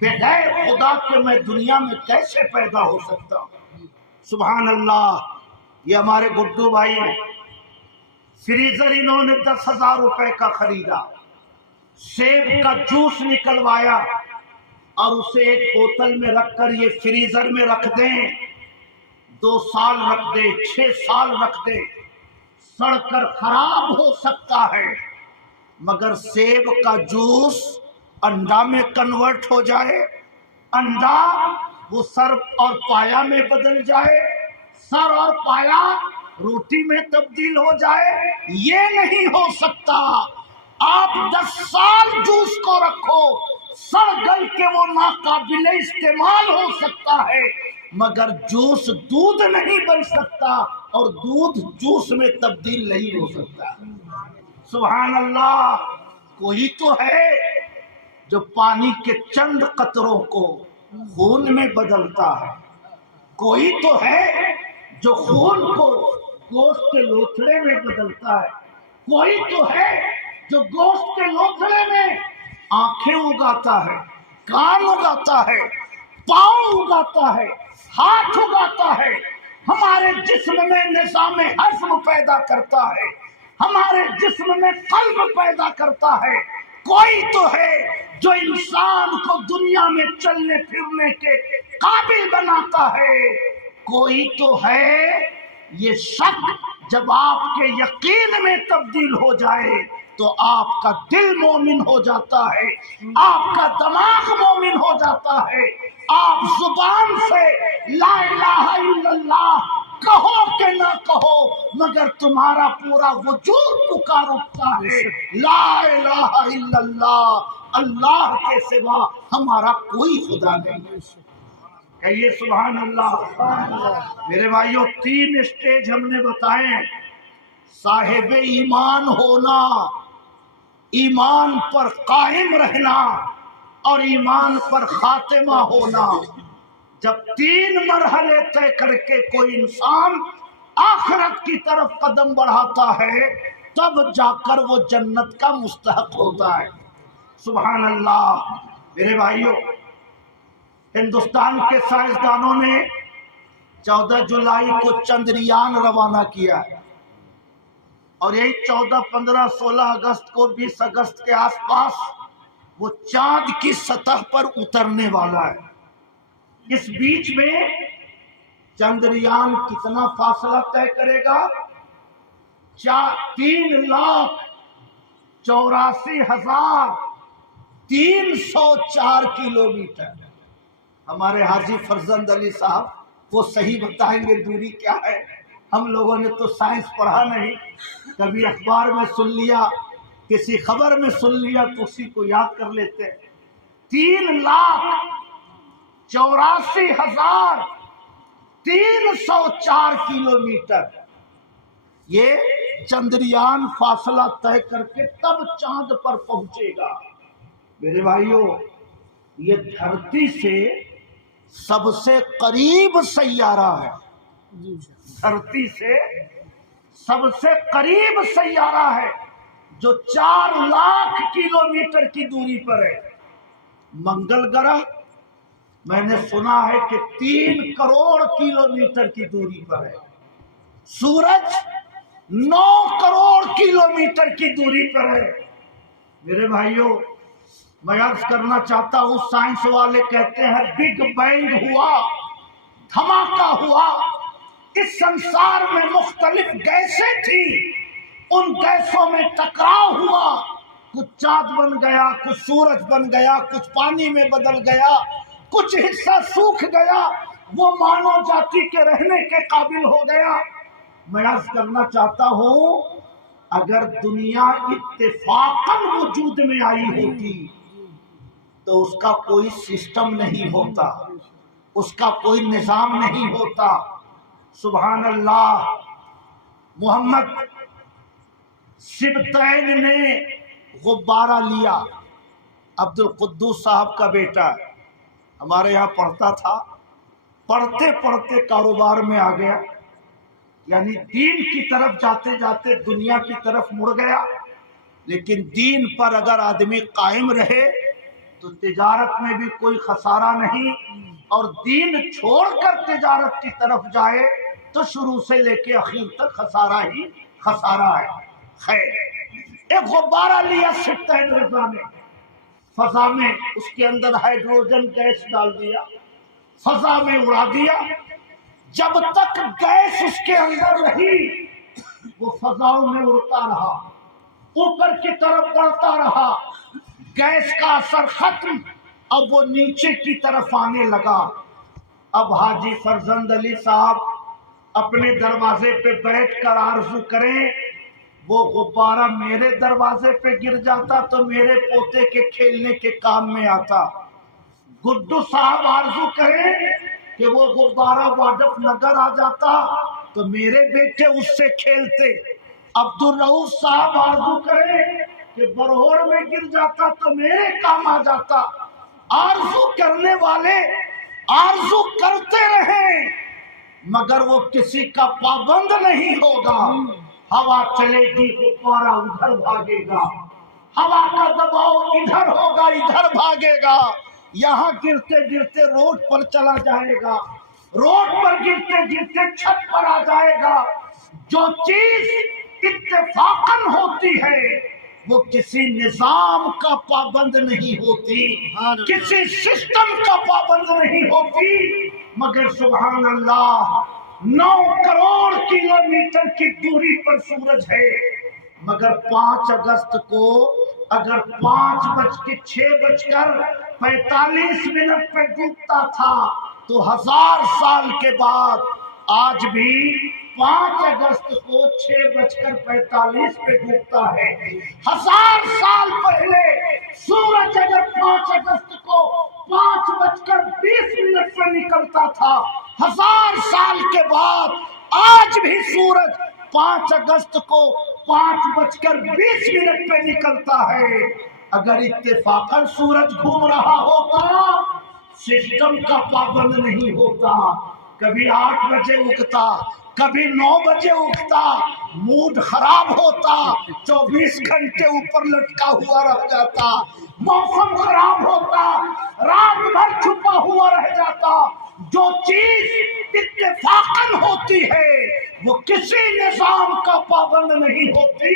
بغیر خدا کے میں دنیا میں کیسے پیدا ہو سکتا ہوں۔ سبحان اللہ۔ یہ ہمارے گڈو بھائی ہیں، فریزر انہوں نے 10,000 روپے کا خریدا، سیب کا جوس نکلوایا اور اسے ایک بوتل میں رکھ کر یہ فریزر میں رکھ دیں، 2 سال رکھ دے، 6 سال رکھ دے، سڑ کر خراب ہو سکتا ہے، مگر سیب کا جوس انڈا میں کنورٹ ہو جائے، انڈا وہ سر اور پایا میں بدل جائے، سر اور پایا روٹی میں تبدیل ہو جائے، یہ نہیں ہو سکتا۔ آپ 10 سال جوس کو رکھو، سڑ گل کے وہ ناقابل استعمال ہو سکتا ہے، مگر جوس دودھ نہیں بن سکتا، اور دودھ جوس میں تبدیل نہیں ہو سکتا۔ سبحان اللہ۔ کوئی تو ہے جو پانی کے چند قطروں کو خون میں بدلتا ہے، کوئی تو ہے جو خون کو گوشت کے لوتھڑے میں بدلتا ہے، کوئی تو ہے جو گوشت کے لوتھڑے میں آنکھیں اگاتا ہے، کان اگاتا ہے، پاؤں اگاتا ہے، ہاتھ اگاتا ہے، ہمارے جسم میں نظام ہضم پیدا کرتا ہے، ہمارے جسم میں قلب پیدا کرتا ہے۔ کوئی تو ہے جو انسان کو دنیا میں چلنے پھرنے کے قابل بناتا ہے، کوئی تو ہے یہ شک جب آپ کے یقین میں تبدیل ہو جائے تو آپ کا دل مومن ہو جاتا ہے، آپ کا دماغ مومن ہو جاتا ہے، آپ زبان سے لا الہ الا اللہ کہو کہ نہ کہو مگر تمہارا پورا وجود پکار اٹھتا ہے، لا الہ الا اللہ، اللہ کے سوا ہمارا کوئی خدا نہیں۔ کہیے سبحان اللہ۔ میرے بھائیوں، 3 اسٹیج ہم نے بتائے ہیں۔ صاحب ایمان ہونا، ایمان پر قائم رہنا اور ایمان پر خاتمہ ہونا۔ جب 3 مرحلے طے کر کے کوئی انسان آخرت کی طرف قدم بڑھاتا ہے تب جا کر وہ جنت کا مستحق ہوتا ہے۔ سبحان اللہ۔ میرے بھائیوں، ہندوستان کے سائنسدانوں نے 14 جولائی کو چندریان روانہ کیا ہے، اور یہی 14، 15، 16 اگست کو 20 اگست کے آس پاس وہ چاند کی سطح پر اترنے والا ہے۔ اس بیچ میں چندریان کتنا فاصلہ طے کرے گا؟ 3,84,304 کلومیٹر۔ ہمارے حاجی فرزند علی صاحب وہ صحیح بتائیں گے دوری کیا ہے، ہم لوگوں نے تو سائنس پڑھا نہیں، کبھی اخبار میں سن لیا، کسی خبر میں سن لیا تو اسی کو یاد کر لیتے ہیں۔ 3,84,304 کلومیٹر یہ چندریان فاصلہ طے کر کے تب چاند پر پہنچے گا۔ میرے بھائیوں، یہ دھرتی سے سب سے قریب سیارہ ہے، دھرتی سے سب سے قریب سیارہ ہے، جو 4 لاکھ کلومیٹر کی دوری پر ہے۔ منگل گرہ میں نے سنا ہے کہ 3 کروڑ کلومیٹر کی دوری پر ہے، سورج 9 کروڑ کلومیٹر کی دوری پر ہے۔ میرے بھائیوں، میں عرض کرنا چاہتا ہوں، سائنس والے کہتے ہیں بگ بینگ ہوا، دھماکہ ہوا، اس سنسار میں مختلف گیسیں تھیں، ان گیسوں میں ٹکراؤ ہوا، کچھ چاند بن گیا، کچھ سورج بن گیا، کچھ پانی میں بدل گیا، کچھ حصہ سوکھ گیا، وہ مانو جاتی کے رہنے کے قابل ہو گیا۔ میں عرض کرنا چاہتا ہوں، اگر دنیا اتفاقاً وجود میں آئی ہوتی تو اس کا کوئی سسٹم نہیں ہوتا، اس کا کوئی نظام نہیں ہوتا۔ سبحان اللہ، محمد سبتین نے غبارہ لیا، عبد القدوس صاحب کا بیٹا ہمارے یہاں پڑھتا تھا، پڑھتے پڑھتے کاروبار میں آ گیا، یعنی دین کی طرف جاتے جاتے دنیا کی طرف مڑ گیا، لیکن دین پر اگر آدمی قائم رہے تو تجارت میں بھی کوئی خسارہ نہیں، اور دین چھوڑ کر تجارت کی طرف جائے تو شروع سے لے کے اخیر تک خسارہ ہی خسارہ ہے۔ خیر، ایک غبارہ لیا سبتین رضا نے، فضا میں اس کے اندر ہائیڈروجن گیس ڈال دیا، فضا میں اڑا دیا۔ جب تک گیس اس کے اندر رہی وہ فضاؤں میں اڑتا رہا، اوپر کی طرف بڑھتا رہا، گیس کا اثر ختم، اب وہ نیچے کی طرف آنے لگا۔ اب حاجی فرزند علی صاحب اپنے دروازے پہ بیٹھ کر آرزو کریں وہ غبارہ میرے دروازے پہ گر جاتا تو میرے پوتے کے کھیلنے کے کام میں آتا۔ گڈو صاحب آرزو کریں کہ وہ غبارہ واڈف نگر آ جاتا تو میرے بیٹے اس سے کھیلتے۔ عبدالرؤف صاحب آرزو کریں کہ برہور میں گر جاتا تو میرے کام آ جاتا۔ آرزو کرنے والے آرزو کرتے رہیں، مگر وہ کسی کا پابند نہیں ہوگا۔ ہوا چلے گی غبارہ ادھر بھاگے گا، ہوا کا دباؤ ادھر ہوگا ادھر بھاگے گا، یہاں گرتے گرتے روڈ پر چلا جائے گا، روڈ پر گرتے گرتے چھت پر آ جائے گا۔ جو چیز اتفاقاً ہوتی ہے وہ کسی نظام کا پابند نہیں ہوتی، کسی سسٹم کا پابند نہیں ہوتی، مگر سبحان اللہ 9 کروڑ کلومیٹر کی دوری پر سورج ہے، مگر 5 اگست کو اگر 5:06:45 پہ ڈوبتا تھا تو 1000 سال کے بعد آج بھی 5 اگست کو 6:45 پہ ڈوبتا ہے۔ 1000 سال پہلے سورج اگر 5 اگست کو 5:20 پہ نکلتا تھا، 1000 سال کے بعد آج بھی سورج 5 اگست کو 5:20 پہ نکلتا ہے۔ اگر اتفاقاً سورج گھوم رہا ہوتا، سسٹم کا پابند نہیں ہوتا، کبھی 8 بجے اگتا، کبھی 9 بجے اگتا، موڈ خراب ہوتا، 24 گھنٹے اوپر لٹکا ہوا رہ جاتا، موسم خراب ہوتا، رات بھر چھپا ہوا رہ جاتا۔ جو چیز اتفاقاً ہوتی ہے وہ کسی نظام کا پابند نہیں ہوتی،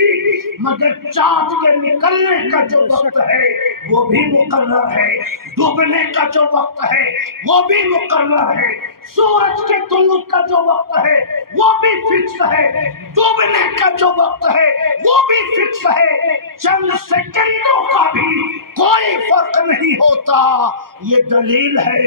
مگر چاند کے نکلنے کا جو وقت ہے وہ بھی مقرر ہے، ڈوبنے کا جو وقت ہے وہ بھی مقرر ہے، سورج کے طلوع کا جو وقت ہے وہ بھی فکس ہے، ڈوبنے کا جو وقت ہے وہ بھی فکس ہے، چند سیکنڈوں کا بھی کوئی فرق نہیں ہوتا۔ یہ دلیل ہے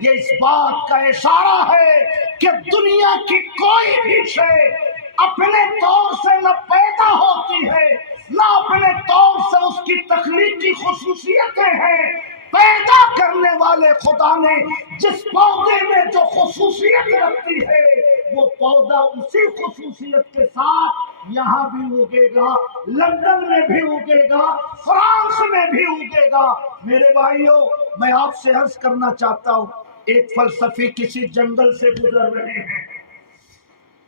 یہ اس بات کا اشارہ ہے کہ دنیا کی کوئی بھی شے اپنے طور سے نہ پیدا ہوتی ہے نہ اپنے طور سے اس کی تخلیقی خصوصیتیں ہیں۔ پیدا کرنے والے خدا نے جس پودے میں جو خصوصیت رکھتی ہے وہ پودا اسی خصوصیت کے ساتھ یہاں بھی اگے گا، لندن میں بھی اگے گا، فرانس میں بھی اگے گا۔ میرے بھائیوں، میں آپ سے عرض کرنا چاہتا ہوں، ایک فلسفی کسی جنگل سے گزر رہے ہیں،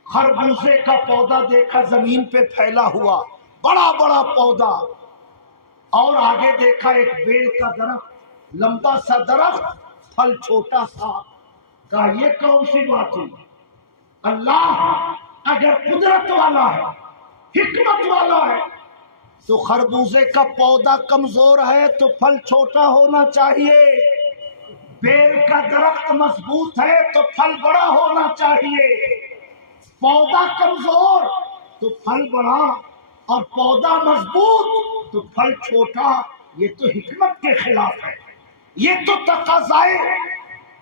خربوزے کا پودا دیکھا زمین پہ پھیلا ہوا، بڑا بڑا پودا، اور آگے دیکھا ایک بیل کا درخت، لمبا سا درخت، پھل چھوٹا سا۔ کہا یہ کون سی بات ہوئی؟ اللہ اگر قدرت والا ہے، حکمت والا ہے، تو خربوزے کا پودا کمزور ہے تو پھل چھوٹا ہونا چاہیے، بیل کا درخت مضبوط ہے تو پھل بڑا ہونا چاہیے، پودا کمزور تو پھل بڑا، اور پودا مضبوط تو پھل چھوٹا۔ یہ تو حکمت کے خلاف ہے، یہ تو تقاضائے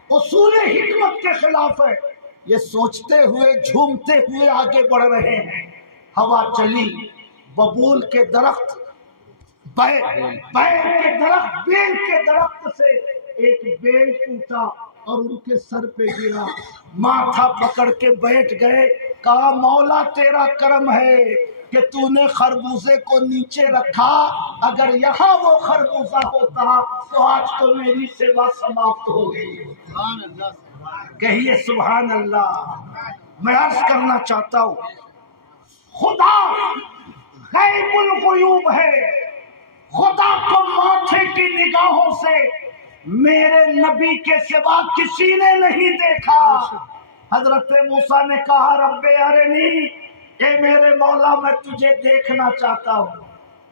اصول حکمت کے خلاف ہے۔ یہ سوچتے ہوئے جھومتے ہوئے آگے بڑھ رہے ہیں، ہوا چلی، ببول کے درخت، بیل کے درخت، بیل کے درخت سے ایک بیل ٹوٹا اور ان کے سر پہ گرا، ماتھا پکڑ کے بیٹھ گئے، کہا مولا تیرا کرم ہے کہ تو نے خربوزے کو نیچے رکھا، اگر یہاں وہ خربوزہ ہوتا تو آج تو میری سیوا سماپت ہو گئی۔ کہیے سبحان اللہ۔ میں عرض کرنا چاہتا ہوں، خدا غیب الغیوب ہے، خدا کو ماتھے کی نگاہوں سے میرے نبی کے سوا کسی نے نہیں دیکھا۔ حضرت موسیٰ نے کہا رب ارنی، اے میرے مولا میں تجھے دیکھنا چاہتا ہوں۔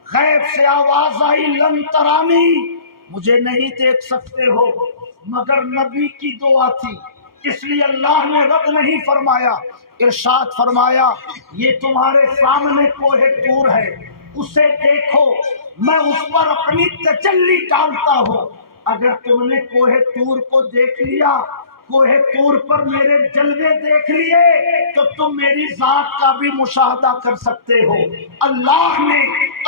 غیب سے آواز آئی لن ترانی، مجھے نہیں دیکھ سکتے ہو، مگر نبی کی دعا تھی، اس لیے اللہ نے رد نہیں فرمایا، ارشاد فرمایا یہ تمہارے سامنے کوہ طور ہے، اسے دیکھو، میں اس پر اپنی تجلی ڈالتا ہوں۔ اگر تم نے کوہ طور کو دیکھ لیا، کوہ طور پر میرے جلوے دیکھ لیے، تو تم میری ذات کا بھی مشاہدہ کر سکتے ہو۔ اللہ نے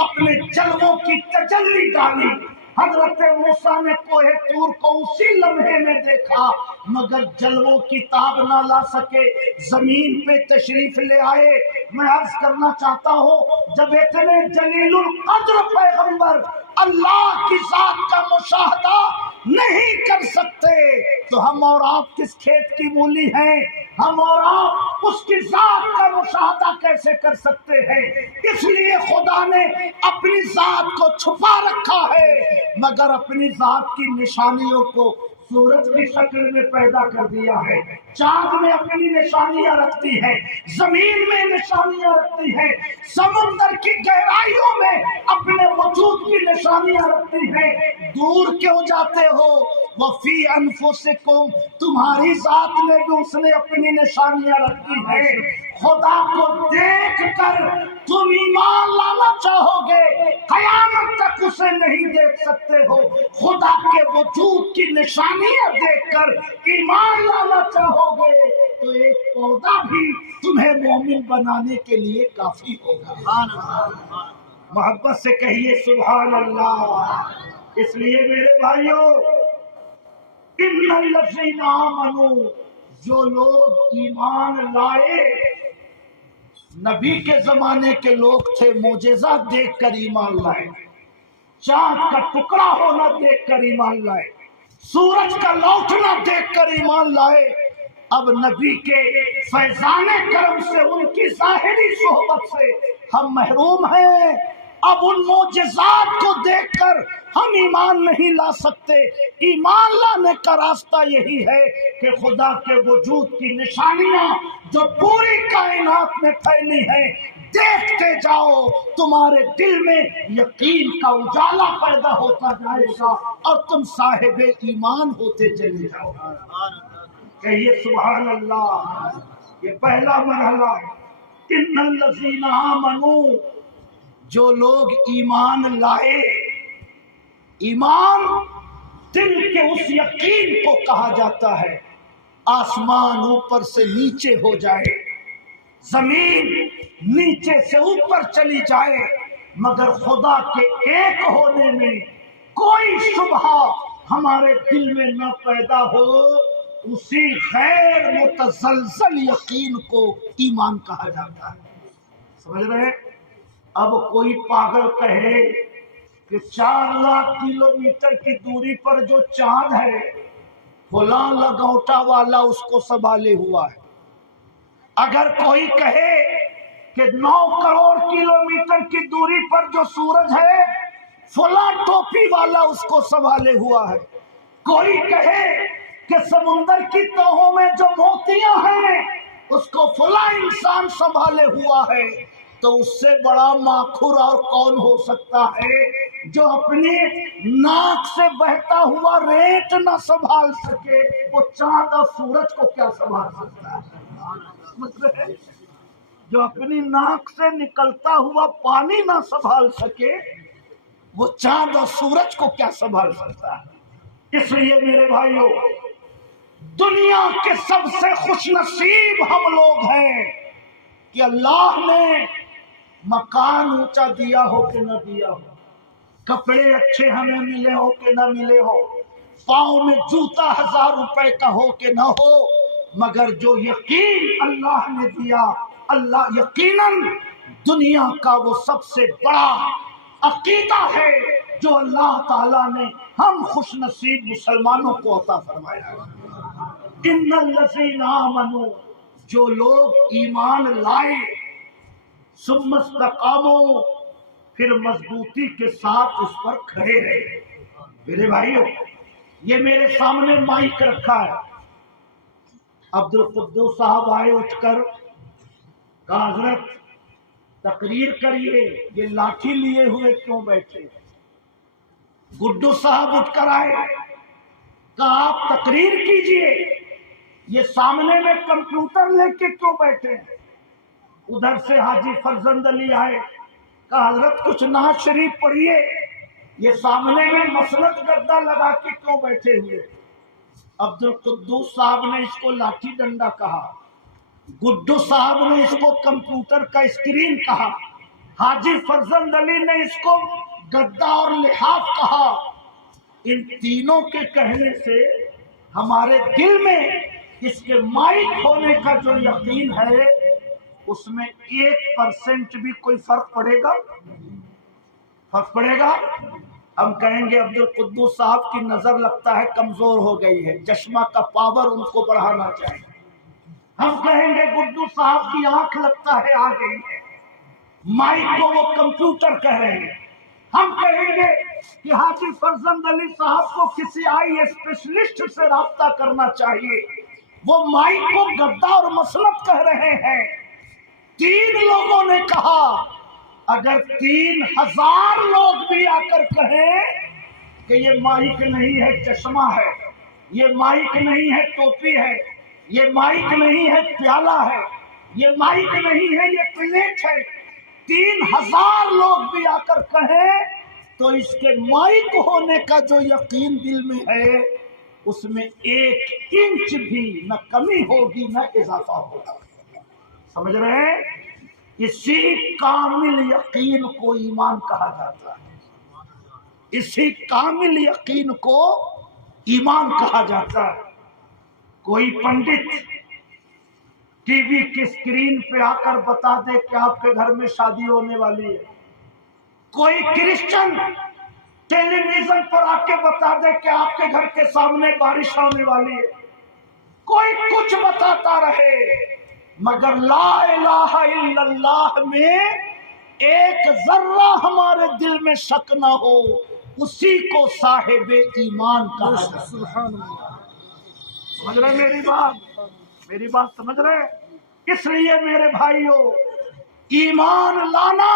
اپنے جلووں کی تجلی ڈالی، حضرت موسیٰ نے کوہ طور کو اسی لمحے میں دیکھا، مگر جلووں کی تاب نہ لا سکے، زمین پہ تشریف لے آئے۔ میں عرض کرنا چاہتا ہوں، جب اتنے جلیل القدر پیغمبر اللہ کی ذات کا مشاہدہ نہیں کر سکتے تو ہم اور آپ کس کھیت کی مولی ہیں؟ ہم اور آپ اس کی ذات کا مشاہدہ کیسے کر سکتے ہیں؟ اس لیے خدا نے اپنی ذات کو چھپا رکھا ہے، مگر اپنی ذات کی نشانیوں کو سورج کی شکل میں پیدا کر دیا ہے، چاند میں اپنی نشانیاں رکھتی ہے، زمین میں نشانیاں رکھتی ہے، سمندر کی گہرائیوں میں اپنے وجود کی نشانیاں رکھتی ہے۔ دور کیوں جاتے ہو؟ وفی انفسکم، تمہاری ذات میں بھی اس نے اپنی نشانیاں رکھی ہے۔ خدا کو دیکھ کر تم ایمان لانا چاہو گے، قیامت تک اسے نہیں دیکھ سکتے ہو۔ خدا کے وجود کی نشانیاں دیکھ کر ایمان لانا چاہو گے تو ایک پودا بھی تمہیں مومن بنانے کے لیے کافی ہوگا۔ محبت سے کہیے سبحان اللہ۔ اس لیے میرے بھائیوں، ان الذین آمنوا، جو لوگ ایمان لائے، نبی کے زمانے کے لوگ تھے، معجزہ دیکھ کر ایمان لائے، چاند کا ٹکڑا ہونا دیکھ کر ایمان لائے، سورج کا لوٹنا دیکھ کر ایمان لائے۔ اب نبی کے فیضان کرم سے، ان کی ظاہری صحبت سے ہم محروم ہیں۔ اب ان معجزات کو دیکھ کر ہم ایمان نہیں لا سکتے۔ ایمان لانے کا راستہ یہی ہے کہ خدا کے وجود کی نشانیاں جو پوری کائنات میں پھیلی ہیں دیکھتے جاؤ، تمہارے دل میں یقین کا اجالا پیدا ہوتا جائے گا اور تم صاحب ایمان ہوتے چلے جاؤ۔ کہیے سبحان اللہ۔ یہ پہلا مرحلہ ہے۔ ان الذین آمنوا، جو لوگ ایمان لائے، ایمان دل کے اس یقین کو کہا جاتا ہے آسمان اوپر سے نیچے ہو جائے، زمین نیچے سے اوپر چلی جائے، مگر خدا کے ایک ہونے میں کوئی شبہ ہمارے دل میں نہ پیدا ہو، اسی غیر متزلزل یقین کو ایمان کہا جاتا ہے۔ سمجھ رہے ہیں؟ اب کوئی پاگل کہے کہ 4,00,000 کلومیٹر کی دوری پر جو چاند ہے فلاں لگوٹا والا اس کو سنبھالے ہوا ہے، اگر کوئی کہے کہ 9 کروڑ کلومیٹر کی دوری پر جو سورج ہے فلاں ٹوپی والا اس کو سنبھالے ہوا ہے، کوئی کہے کہ سمندر کی تہوں میں جو موتیاں ہیں اس کو فلاں انسان سنبھالے ہوا ہے، تو اس سے بڑا ماخور اور کون ہو سکتا ہے جو اپنی ناک سے بہتا ہوا ریت نہ سنبھال سکے، وہ چاند اور سورج کو کیا سنبھال سکتا ہے؟ جو اپنی ناک سے نکلتا ہوا پانی نہ سنبھال سکے وہ چاند اور سورج کو کیا سنبھال سکتا ہے؟ اس لیے میرے بھائیوں، دنیا کے سب سے خوش نصیب ہم لوگ ہیں کہ اللہ نے مکان اونچا دیا ہو کہ نہ دیا ہو، کپڑے اچھے ہمیں ملے ہو کہ نہ ملے ہو، پاؤں میں جوتا 1000 روپے کا ہو کہ نہ ہو، مگر جو یقین اللہ نے دیا، اللہ یقیناً دنیا کا وہ سب سے بڑا عقیدہ ہے جو اللہ تعالیٰ نے ہم خوش نصیب مسلمانوں کو عطا فرمایا ہے۔ ان الذین آمنوا، جو لوگ ایمان لائے، ثم استقاموا، پھر مضبوطی کے ساتھ اس پر کھڑے رہے۔ میرے بھائیوں، یہ میرے سامنے مائک رکھا ہے، عبد القدوس صاحب آئے اٹھ کر کہا حضرت تقریر کریے، یہ لاٹھی لیے ہوئے کیوں بیٹھے؟ گڈو صاحب اٹھ کر آئے، کہا آپ تقریر کیجئے، یہ سامنے میں کمپیوٹر لے کے کیوں بیٹھے؟ ادھر سے حاجی فرزند علی آئے، کہا حضرت کچھ نعت شریف پڑھیے، یہ سامنے میں مسند گدا لگا کے کیوں بیٹھے ہوئے؟ عبد القدوس صاحب نے اس کو لاٹھی ڈنڈا کہا، گڈو صاحب نے اس کو کمپیوٹر کا اسکرین کہا، حاجی فرزند علی نے اس کو گدا اور لحاف کہا۔ ان تینوں کے کہنے سے ہمارے دل میں اس کے مائک ہونے کا جو یقین ہے اس میں 1% بھی کوئی فرق پڑے گا؟ فرق پڑے گا؟ ہم کہیں گے عبد القدوس صاحب کی نظر لگتا ہے کمزور ہو گئی ہے، چشمہ کا پاور ان کو بڑھانا چاہیے۔ ہم کہیں گے گڈو صاحب کی آنکھ لگتا ہے آ گئی ہے، مائک کو وہ کمپیوٹر کہہ رہے ہیں۔ ہم کہیں گے کہ حاجی فرزند علی صاحب کو کسی آئی اسپیشلسٹ سے رابطہ کرنا چاہیے، وہ مائک کو گدا اور مسند کہہ رہے ہیں۔ 3 لوگوں نے کہا، اگر 3000 لوگ بھی آ کر کہیں کہ یہ مائک نہیں ہے چشمہ ہے، یہ مائک نہیں ہے ٹوپی ہے، یہ مائک نہیں ہے پیالہ ہے، یہ مائک نہیں ہے یہ پلیٹ ہے، 3000 لوگ بھی آ کر کہیں تو اس کے مائک ہونے کا جو یقین دل میں ہے اس میں 1 انچ بھی نہ کمی ہوگی نہ اضافہ ہوگا۔ سمجھ رہے ہیں؟ اسی کامل یقین کو ایمان کہا جاتا ہے، اسی کامل یقین کو ایمان کہا جاتا ہے۔ کوئی پنڈت ٹی وی کی اسکرین پہ آ کر بتا دے کہ آپ کے گھر میں شادی ہونے والی ہے، کوئی کرسچن ٹیلی ویژن پر آ کے بتا دے کہ آپ کے گھر کے سامنے بارش ہونے والی ہے، کوئی کچھ بتاتا رہے، مگر لا الہ الا اللہ میں ایک ذرہ ہمارے دل میں شک نہ ہو، اسی کو صاحب ایمان کہا جاتا ہے۔ سبحان اللہ۔ سمجھ رہے میری بات سمجھ رہے؟ اس لیے میرے بھائیوں، ایمان لانا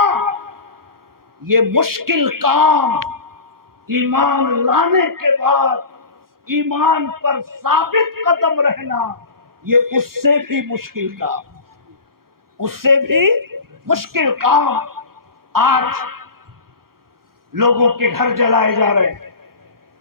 یہ مشکل کام، ایمان لانے کے بعد ایمان پر ثابت قدم رہنا یہ اس سے بھی مشکل کام، اس سے بھی مشکل کام۔ آج لوگوں کے گھر جلائے جا رہے ہیں،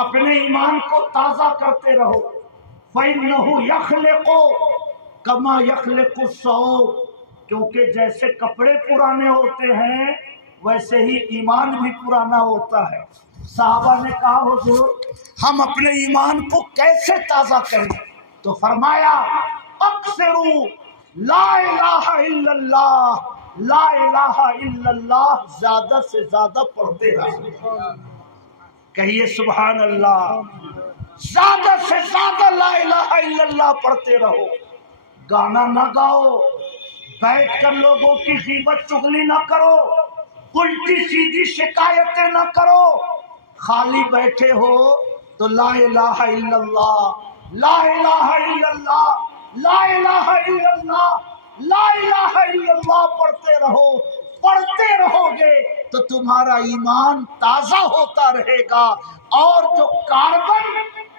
اپنے ایمان کو تازہ کرتے رہو. فَإِنَّهُ يَخْلِقُ كَمَا يَخْلِقُ الثَّوْبَ، کیونکہ جیسے کپڑے پرانے ہوتے ہیں ویسے ہی ایمان بھی پرانا ہوتا ہے. صحابہ نے کہا حضور ہم اپنے ایمان کو کیسے تازہ کریں؟ تو فرمایا اکثروا لا الہ الا اللہ، لا الہ الا اللہ زیادہ سے زیادہ پڑھتے رہو. کہیے سبحان اللہ. زیادہ سے زیادہ لا الہ الا اللہ پڑھتے رہو. گانا نہ گاؤ، بیٹھ کر لوگوں کی غیبت چغلی نہ کرو، الٹی سیدھی شکایتیں نہ کرو. خالی بیٹھے ہو تو لا الہ الا اللہ، لا الہ الا اللہ، لا الہ الا اللہ، لا الہ الا اللہ پڑھتے رہو. پڑھتے رہو گے تو تمہارا ایمان تازہ ہوتا رہے گا، اور جو کاربن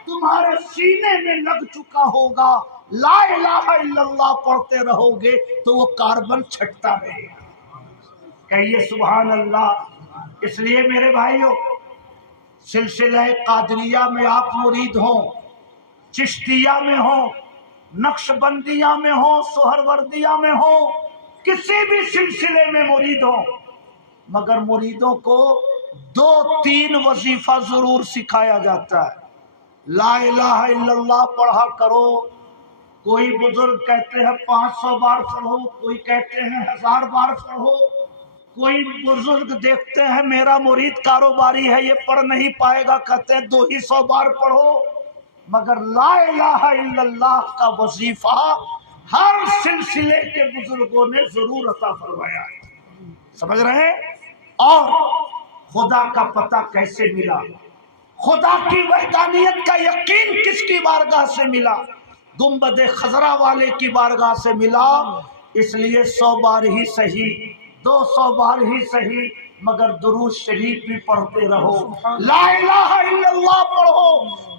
تمہارے سینے میں لگ چکا ہوگا لا الہ الا اللہ پڑھتے رہو گے تو وہ کاربن چھٹتا رہے گا. کہیے سبحان اللہ. اس لیے میرے بھائیوں، سلسلہ قادریہ میں آپ مرید ہوں، چشتیہ میں ہوں، نقش بندیہ میں ہوں، سہروردیہ میں ہوں، کسی بھی سلسلے میں مرید ہوں، مگر مریدوں کو 2-3 وظیفہ ضرور سکھایا جاتا ہے. لا الہ الا اللہ پڑھا کرو. کوئی بزرگ کہتے ہیں 500 بار پڑھو، کوئی کہتے ہیں 1000 بار پڑھو. کوئی بزرگ دیکھتے ہیں میرا مرید کاروباری ہے یہ پڑھ نہیں پائے گا، کہتے ہیں 200 بار پڑھو. مگر لا الہ الا اللہ کا وظیفہ ہر سلسلے کے بزرگوں نے ضرور عطا فرمایا ہے. سمجھ رہے ہیں؟ اور خدا کا پتہ کیسے ملا؟ خدا کی وحدانیت کا یقین کس کی بارگاہ سے ملا؟ گنبد خضرا والے کی بارگاہ سے ملا. اس لیے 100 بار ہی صحیح، 200 بار ہی صحیح، مگر درود شریف بھی پڑھتے رہو، لا الہ الا اللہ پڑھو،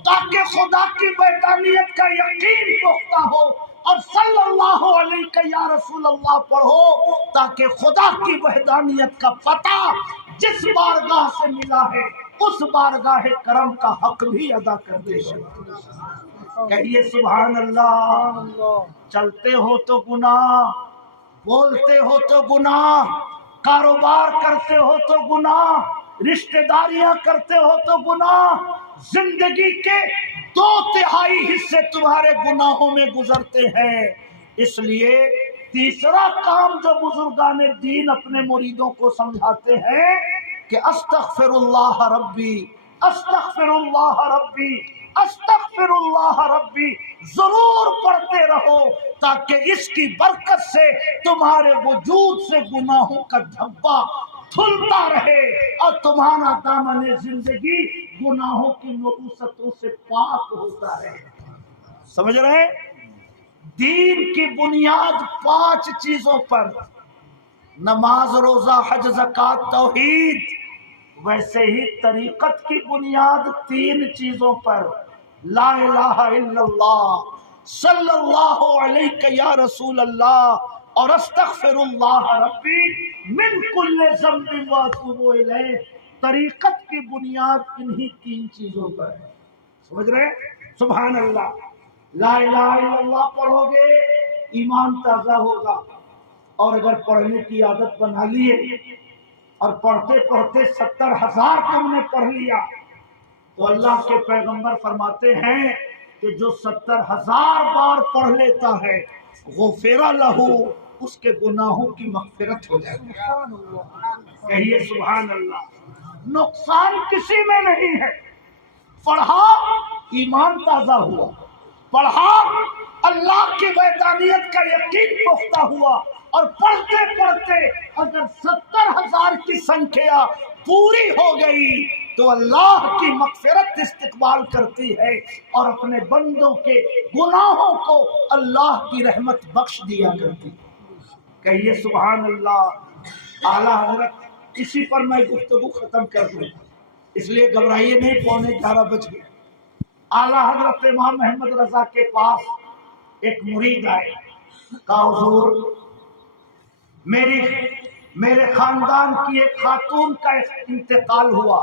تاکہ خدا کی وحدانیت کا یقین پختہ ہو. اور صلی اللہ علیہ یا رسول اللہ پڑھو، تاکہ خدا کی وحدانیت کا پتہ جس بارگاہ سے ملا ہے اس بارگاہ کرم کا حق بھی ادا کر دے. کہیے سبحان اللہ. چلتے ہو تو گناہ، بولتے ہو تو گناہ، کاروبار کرتے ہو تو گناہ، رشتہ داریاں کرتے ہو تو گناہ. زندگی کے 2/3 حصے تمہارے گناہوں میں گزرتے ہیں. اس لیے تیسرا کام جو بزرگان دین اپنے مریدوں کو سمجھاتے ہیں کہ استغفر اللہ ربی، استغفر اللہ ربی، استغفر اللہ ربی ضرور پڑھتے رہو، تاکہ اس کی برکت سے تمہارے وجود سے گناہوں کا دھبا دھلتا رہے اور تمہارا دامن زندگی گناہوں کی نحوستوں سے پاک ہوتا رہے. سمجھ رہے؟ دین کی بنیاد 5 چیزوں پر، نماز، روزہ، حج، زکوٰۃ، توحید. ویسے ہی طریقت کی بنیاد 3 چیزوں پر، لا الہ الا اللہ، صلی اللہ علیہ یا رسول اللہ، اور استغفر اللہ ربی من کل ذنب واتوب الیہ. طریقت کی بنیاد انہی 3 چیزوں پر ہے. سمجھ رہے؟ سبحان اللہ. لا الہ الا اللہ پڑھو گے ایمان تازہ ہوگا. اور اگر پڑھنے کی عادت بنا لیے اور پڑھتے پڑھتے 70,000 تم نے پڑھ لیا تو اللہ کے پیغمبر فرماتے ہیں کہ جو 70,000 بار پڑھ لیتا ہے غفر لہ، اس کے گناہوں کی مغفرت ہو جاتی ہے. کہیے سبحان اللہ. نقصان کسی میں نہیں ہے. پڑھا ایمان تازہ ہوا، پڑھا اللہ کی وحدانیت کا یقین پختہ ہوا، اور پڑھتے پڑھتے اگر 70,000 کی سنکھیا پوری ہو گئی تو اللہ کی مغفرت استقبال کرتی ہے اور اپنے بندوں کے گناہوں کو اللہ کی رحمت بخش دیا کرتی. کہیے سبحان اللہ. اعلیٰ حضرت، اسی پر میں گفتگو ختم کر دوں، اس لیے گھبرائیے نہیں، 11:15 بج گئے. اعلیٰ حضرت امام محمد رضا کے پاس ایک مرید آئے، کہا حضور میرے خاندان کی ایک خاتون کا انتقال ہوا.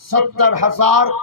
70,000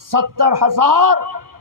70,000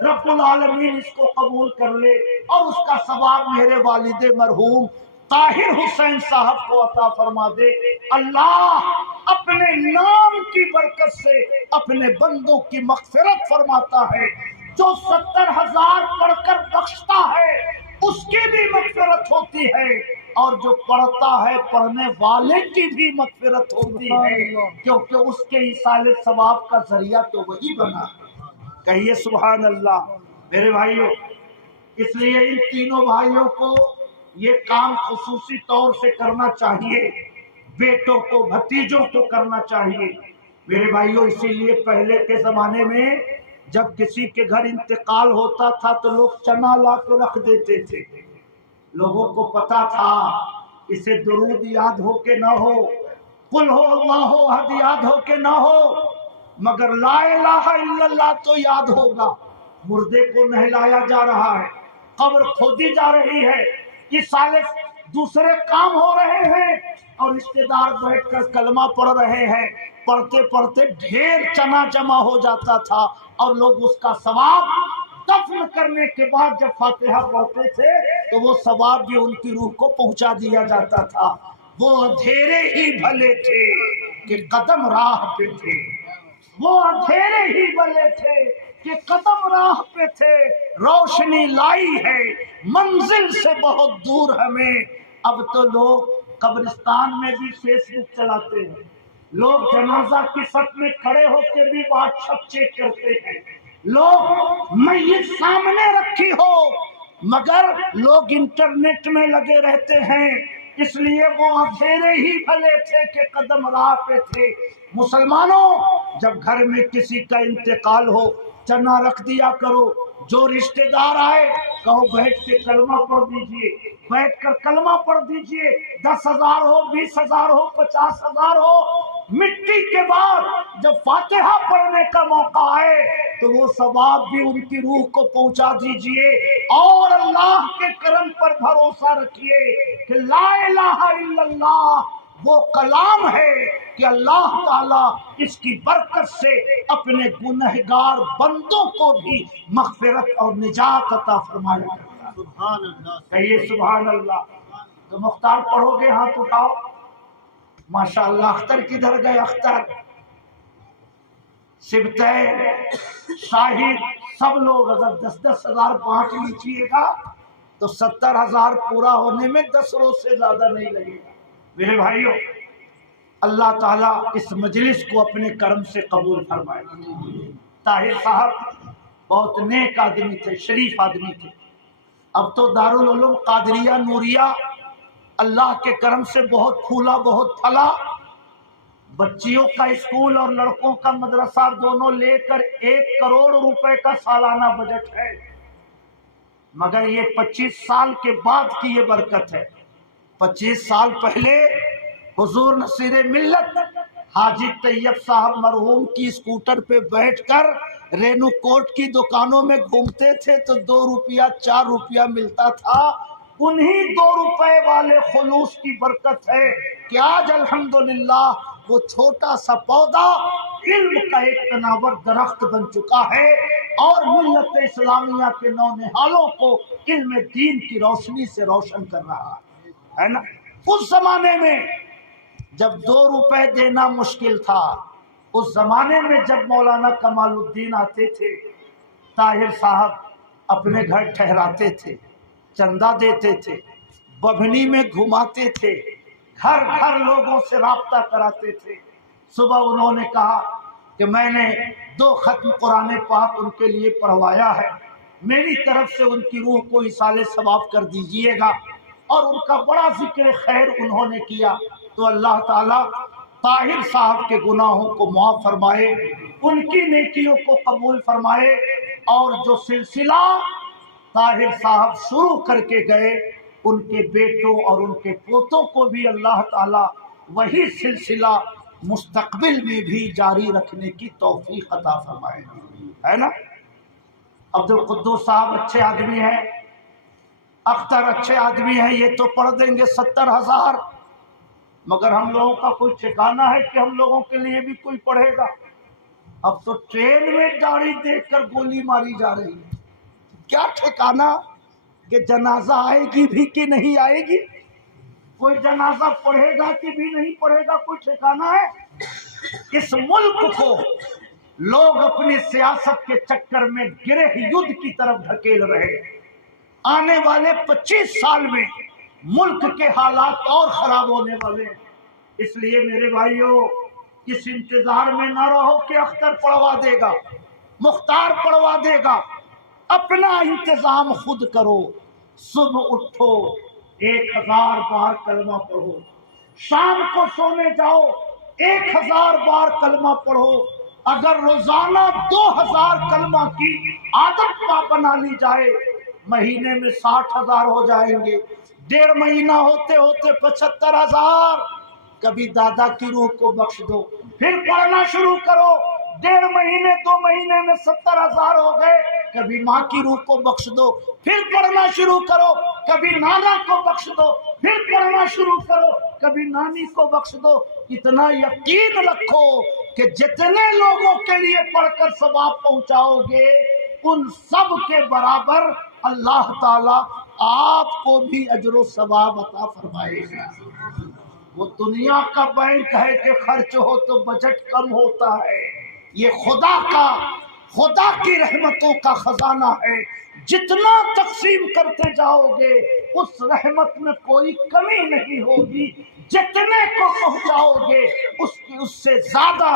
رب العالمین اس کو قبول کر لے اور اس کا ثواب میرے والد مرحوم طاہر حسین صاحب کو عطا فرما دے۔ اللہ اپنے نام کی برکت سے اپنے بندوں کی مغفرت فرماتا ہے۔ جو 70,000 پڑھ کر بخشتا ہے اس کی بھی مغفرت ہوتی ہے، اور جو پڑھتا ہے پڑھنے والے کی بھی مغفرت ہوتی ہے، کیونکہ اس کے ایصال ثواب کا ذریعہ تو وہی بنا۔ کہیے سبحان اللہ۔ میرے بھائیوں، اس لیے ان تینوں بھائیوں کو یہ کام خصوصی طور سے کرنا چاہیے، بیٹوں کو بھتیجوں کو کرنا چاہیے۔ میرے بھائیوں، اسی لیے پہلے کے زمانے میں جب کسی کے گھر انتقال ہوتا تھا تو لوگ چنا لا کے رکھ دیتے تھے۔ لوگوں کو پتا تھا اسے درود یاد ہو کے نہ ہو، قل ہو اللہ احد یاد ہو کے نہ ہو، مگر لا الہ الا اللہ تو یاد ہوگا۔ مردے کو نہلایا جا رہا ہے، قبر کھودی جا رہی ہے، یہ سالے دوسرے کام ہو رہے ہیں اور رشتے دار بیٹھ کر کلمہ پڑھ رہے ہیں۔ پڑھتے پڑھتے ڈھیر چنا جمع ہو جاتا تھا اور لوگ اس کا ثواب دفن کرنے کے بعد جب فاتحہ پڑھتے تھے تو وہ ثواب بھی ان کی روح کو پہنچا دیا جاتا تھا۔ وہ اندھیرے ہی بھلے تھے کہ قدم راہ پہ تھے، وہ اندھیرے ہی بھلے تھے کہ قدم راہ پہ تھے، روشنی لائی ہے منزل سے بہت دور ہمیں۔ اب تو لوگ قبرستان میں بھی فیس بک چلاتے ہیں، لوگ جنازہ کی صف میں کھڑے ہو کے بھی واٹس ایپ چیک کرتے ہیں، لوگ میت سامنے رکھی ہو مگر لوگ انٹرنیٹ میں لگے رہتے ہیں۔ اس لیے وہ اندھیرے ہی بھلے تھے کہ قدم راہ پہ تھے۔ مسلمانوں، جب گھر میں کسی کا انتقال ہو چنا رکھ دیا کرو، جو رشتہ دار آئے کہو بیٹھ کے کلمہ پڑھ دیجئے، بیٹھ کر کلمہ پڑھ دیجئے، 10,000 ہو، 20,000 ہو، 50,000 ہو، مٹی کے بعد جب فاتحہ پڑھنے کا موقع آئے تو وہ ثواب بھی ان کی روح کو پہنچا دیجئے، اور اللہ کے کرم پر بھروسہ رکھیے کہ لا الہ الا اللہ وہ کلام ہے کہ اللہ تعالیٰ اس کی برکت سے اپنے گنہگار بندوں کو بھی مغفرت اور نجات عطا فرمایا کرتا ہے۔ سبحان اللہ، کہیے سبحان اللہ۔ تو مختار پڑھو گے؟ ہاتھ اٹھاؤ۔ ماشاءاللہ، اختر کدھر گئے؟ اختر، سبتہ، شاہد، سب لوگ اگر 10,000 بانٹ لیجیے گا تو 70,000 پورا ہونے میں 10 روز سے زیادہ نہیں لگے گا۔ میرے بھائیوں، اللہ تعالیٰ اس مجلس کو اپنے کرم سے قبول فرمائے۔ طاہر صاحب بہت نیک آدمی تھے، شریف آدمی تھے۔ اب تو دارالعلوم قادریہ نوریہ اللہ کے کرم سے بہت پھولا بہت پھلا، بچیوں کا اسکول اور لڑکوں کا مدرسہ دونوں لے کر 1 کروڑ روپے کا سالانہ بجٹ ہے، مگر یہ 25 سال کے بعد کی یہ برکت ہے۔ 25 سال پہلے حضور نصیر ملت حاجی طیب صاحب مرحوم کی اسکوٹر پہ بیٹھ کر رینو کوٹ کی دکانوں میں گھومتے تھے تو 2 روپیہ 4 روپیہ ملتا تھا۔ انہی 2 روپے والے خلوص کی برکت ہے کہ آج الحمدللہ وہ چھوٹا سا پودا علم کا ایک تناور درخت بن چکا ہے اور ملت اسلامیہ کے نونہالوں کو علم دین کی روشنی سے روشن کر رہا ہے نا۔ اس زمانے میں جب 2 روپے دینا مشکل تھا، اس زمانے میں جب مولانا کمال الدین آتے تھے، طاہر صاحب اپنے گھر ٹھہراتے تھے، چندہ دیتے تھے، ببھنی میں گھماتے تھے، گھر گھر لوگوں سے رابطہ کراتے تھے۔ صبح انہوں نے کہا کہ میں نے 2 ختم قرآن پاک ان کے لیے پڑھوایا ہے، میری طرف سے ان کی روح کو ایصال ثواب کر دیجئے گا، اور ان کا بڑا ذکر خیر انہوں نے کیا۔ تو اللہ تعالیٰ طاہر صاحب کے گناہوں کو معاف فرمائے، ان کی نیکیوں کو قبول فرمائے، اور جو سلسلہ طاہر صاحب شروع کر کے گئے ان کے بیٹوں اور ان کے پوتوں کو بھی اللہ تعالیٰ وہی سلسلہ مستقبل میں بھی جاری رکھنے کی توفیق عطا فرمائے، ہے نا۔ عبد القدوس صاحب اچھے آدمی ہیں، اختر اچھے آدمی ہیں، یہ تو پڑھ دیں گے 70,000، مگر ہم لوگوں کا کوئی ٹھکانہ ہے کہ ہم لوگوں کے لیے بھی کوئی پڑھے گا؟ اب تو ٹرین میں داڑھی دیکھ کر گولی ماری جا رہی ہے. کیا ٹھکانا کہ جنازہ آئے گی بھی کہ نہیں آئے گی, کوئی جنازہ پڑھے گا کہ بھی نہیں پڑھے گا, کوئی ٹھکانا ہے. اس ملک کو لوگ اپنی سیاست کے چکر میں گرہ یدھ کی طرف دھکیل رہے. آنے والے 25 سال میں ملک کے حالات اور خراب ہونے والے ہیں. اس لیے میرے بھائیوں, اس انتظار میں نہ رہو کہ اختر پڑھوا دے گا, مختار پڑھوا دے گا. اپنا انتظام خود کرو. صبح اٹھو 1000 بار کلمہ پڑھو, شام کو سونے جاؤ 1000 بار کلمہ پڑھو. اگر روزانہ 2000 کلمہ کی عادت بنا لی جائے, مہینے میں 60,000 ہو جائیں گے. 1.5 مہینہ ہوتے ہوتے 75,000. کبھی دادا کی روح کو بخش دو, پھر پڑھنا شروع کرو. 1.5 مہینے 2 مہینے میں 70,000 ہو گئے. کبھی ماں کی روح کو بخش دو, پھر پڑھنا شروع کرو. کبھی نانا کو بخش دو, پھر پڑھنا شروع کرو. کبھی نانی کو بخش دو. اتنا یقین رکھو کہ جتنے لوگوں کے لیے پڑھ کر ثواب پہنچاؤ گے, ان سب کے برابر اللہ تعالی آپ کو بھی اجر و ثواب عطا فرمائے گا. وہ دنیا کا بینک ہے کہ خرچ ہو تو بجٹ کم ہوتا ہے. یہ خدا کی رحمتوں کا خزانہ ہے. جتنا تقسیم کرتے جاؤ گے اس رحمت میں کوئی کمی نہیں ہوگی. جتنے کو پہنچاؤ گے اس سے زیادہ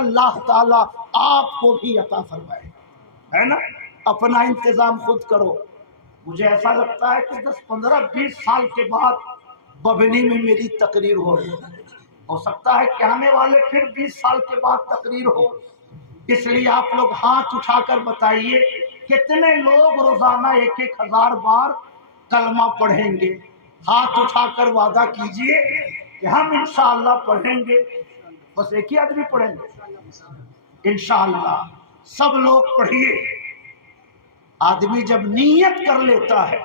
اللہ تعالی آپ کو بھی عطا فرمائے گا, ہے نا. اپنا انتظام خود کرو. مجھے ایسا لگتا ہے کہ 10 15 20 سال کے بعد ببنی میں میری تقریر ہو سکتا ہے کہ آنے والے پھر 20 سال کے بعد تقریر ہو. اس لیے آپ لوگ ہاتھ اٹھا کر بتائیے کتنے لوگ روزانہ 1,000 بار کلمہ پڑھیں گے. ہاتھ اٹھا کر وعدہ کیجئے کہ ہم انشاءاللہ پڑھیں گے. بس ایک ہی آدمی پڑھیں گے انشاءاللہ. سب لوگ پڑھیے. آدمی جب نیت کر لیتا ہے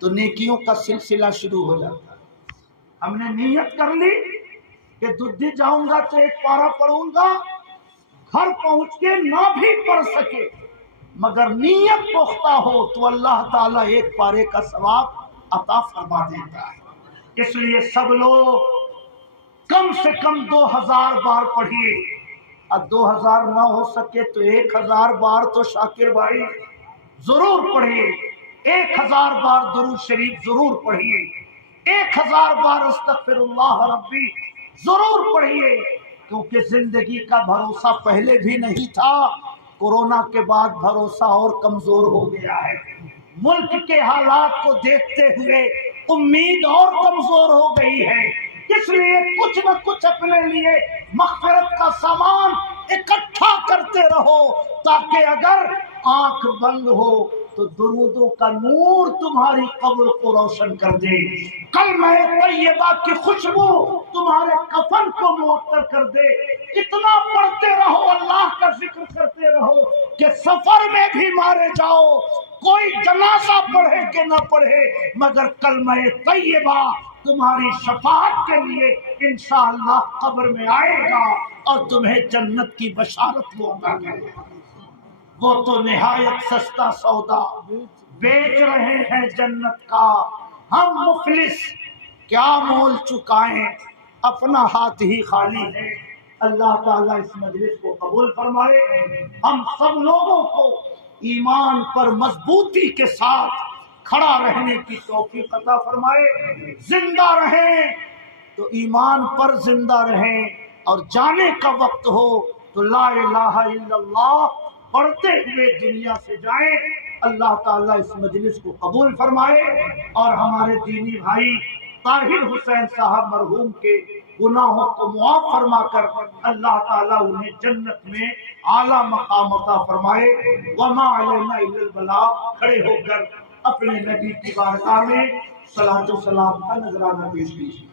تو نیکیوں کا سلسلہ شروع ہو جاتا ہے. ہم نے نیت کر لی کہ ددھی جاؤں گا تو 1 پارہ پڑھوں گا, گھر پہنچ کے نہ بھی پڑھ سکے, مگر نیت پختہ ہو تو اللہ تعالیٰ 1 پارے کا ثواب عطا فرما دیتا ہے. اس لیے سب لوگ کم سے کم 2000 بار پڑھیے. اب 2000 نہ ہو سکے تو 1000 بار تو شاکر بھائی ضرور پڑھیے. 1000 بار درود شریف ضرور پڑھیے. 1000 بار استغفر اللہ ربی ضرور پڑھیے. کیونکہ زندگی کا بھروسہ پہلے بھی نہیں تھا, کورونا کے بعد بھروسہ اور کمزور ہو گیا ہے. ملک کے حالات کو دیکھتے ہوئے امید اور کمزور ہو گئی ہے. اس لیے کچھ نہ کچھ اپنے لیے مغفرت کا سامان اکٹھا کرتے رہو, تاکہ اگر آنکھ بند ہو تو درودوں کا نور تمہاری قبر کو روشن کر دے. کلمہ طیبہ کی خوشبو تمہارے کفن کو معطر کر دے. اتنا پڑھتے رہو, اللہ کا ذکر کرتے رہو کہ سفر میں بھی مارے جاؤ, کوئی جنازہ پڑھے کہ نہ پڑھے, مگر کلمہ طیبہ تمہاری شفاعت کے لیے انشاءاللہ قبر میں آئے گا اور تمہیں جنت کی بشارت وہ عطا کرے گا. وہ تو نہایت سستا سودا بیچ رہے ہیں جنت کا, ہم مفلس کیا مول چکائیں, اپنا ہاتھ ہی خالی ہے. اللہ تعالیٰ اس مجلس کو قبول فرمائے. ہم سب لوگوں کو ایمان پر مضبوطی کے ساتھ کھڑا رہنے کی توفیق عطا فرمائے. زندہ رہیں تو ایمان پر زندہ رہیں, اور جانے کا وقت ہو تو لا الہ الا اللہ پڑھتے ہوئے دنیا سے جائیں. اللہ تعالیٰ اس مجلس کو قبول فرمائے اور ہمارے دینی بھائی طاہر حسین صاحب مرحوم کے گناہوں کو معاف فرما کر اللہ تعالیٰ انہیں جنت میں اعلیٰ مقام عطا فرمائے. وما علینا الا البلاغ. کھڑے ہو کر اپنے نبی کی بارگاہ میں صلاۃ و سلام کا نذرانہ پیش کیجیے.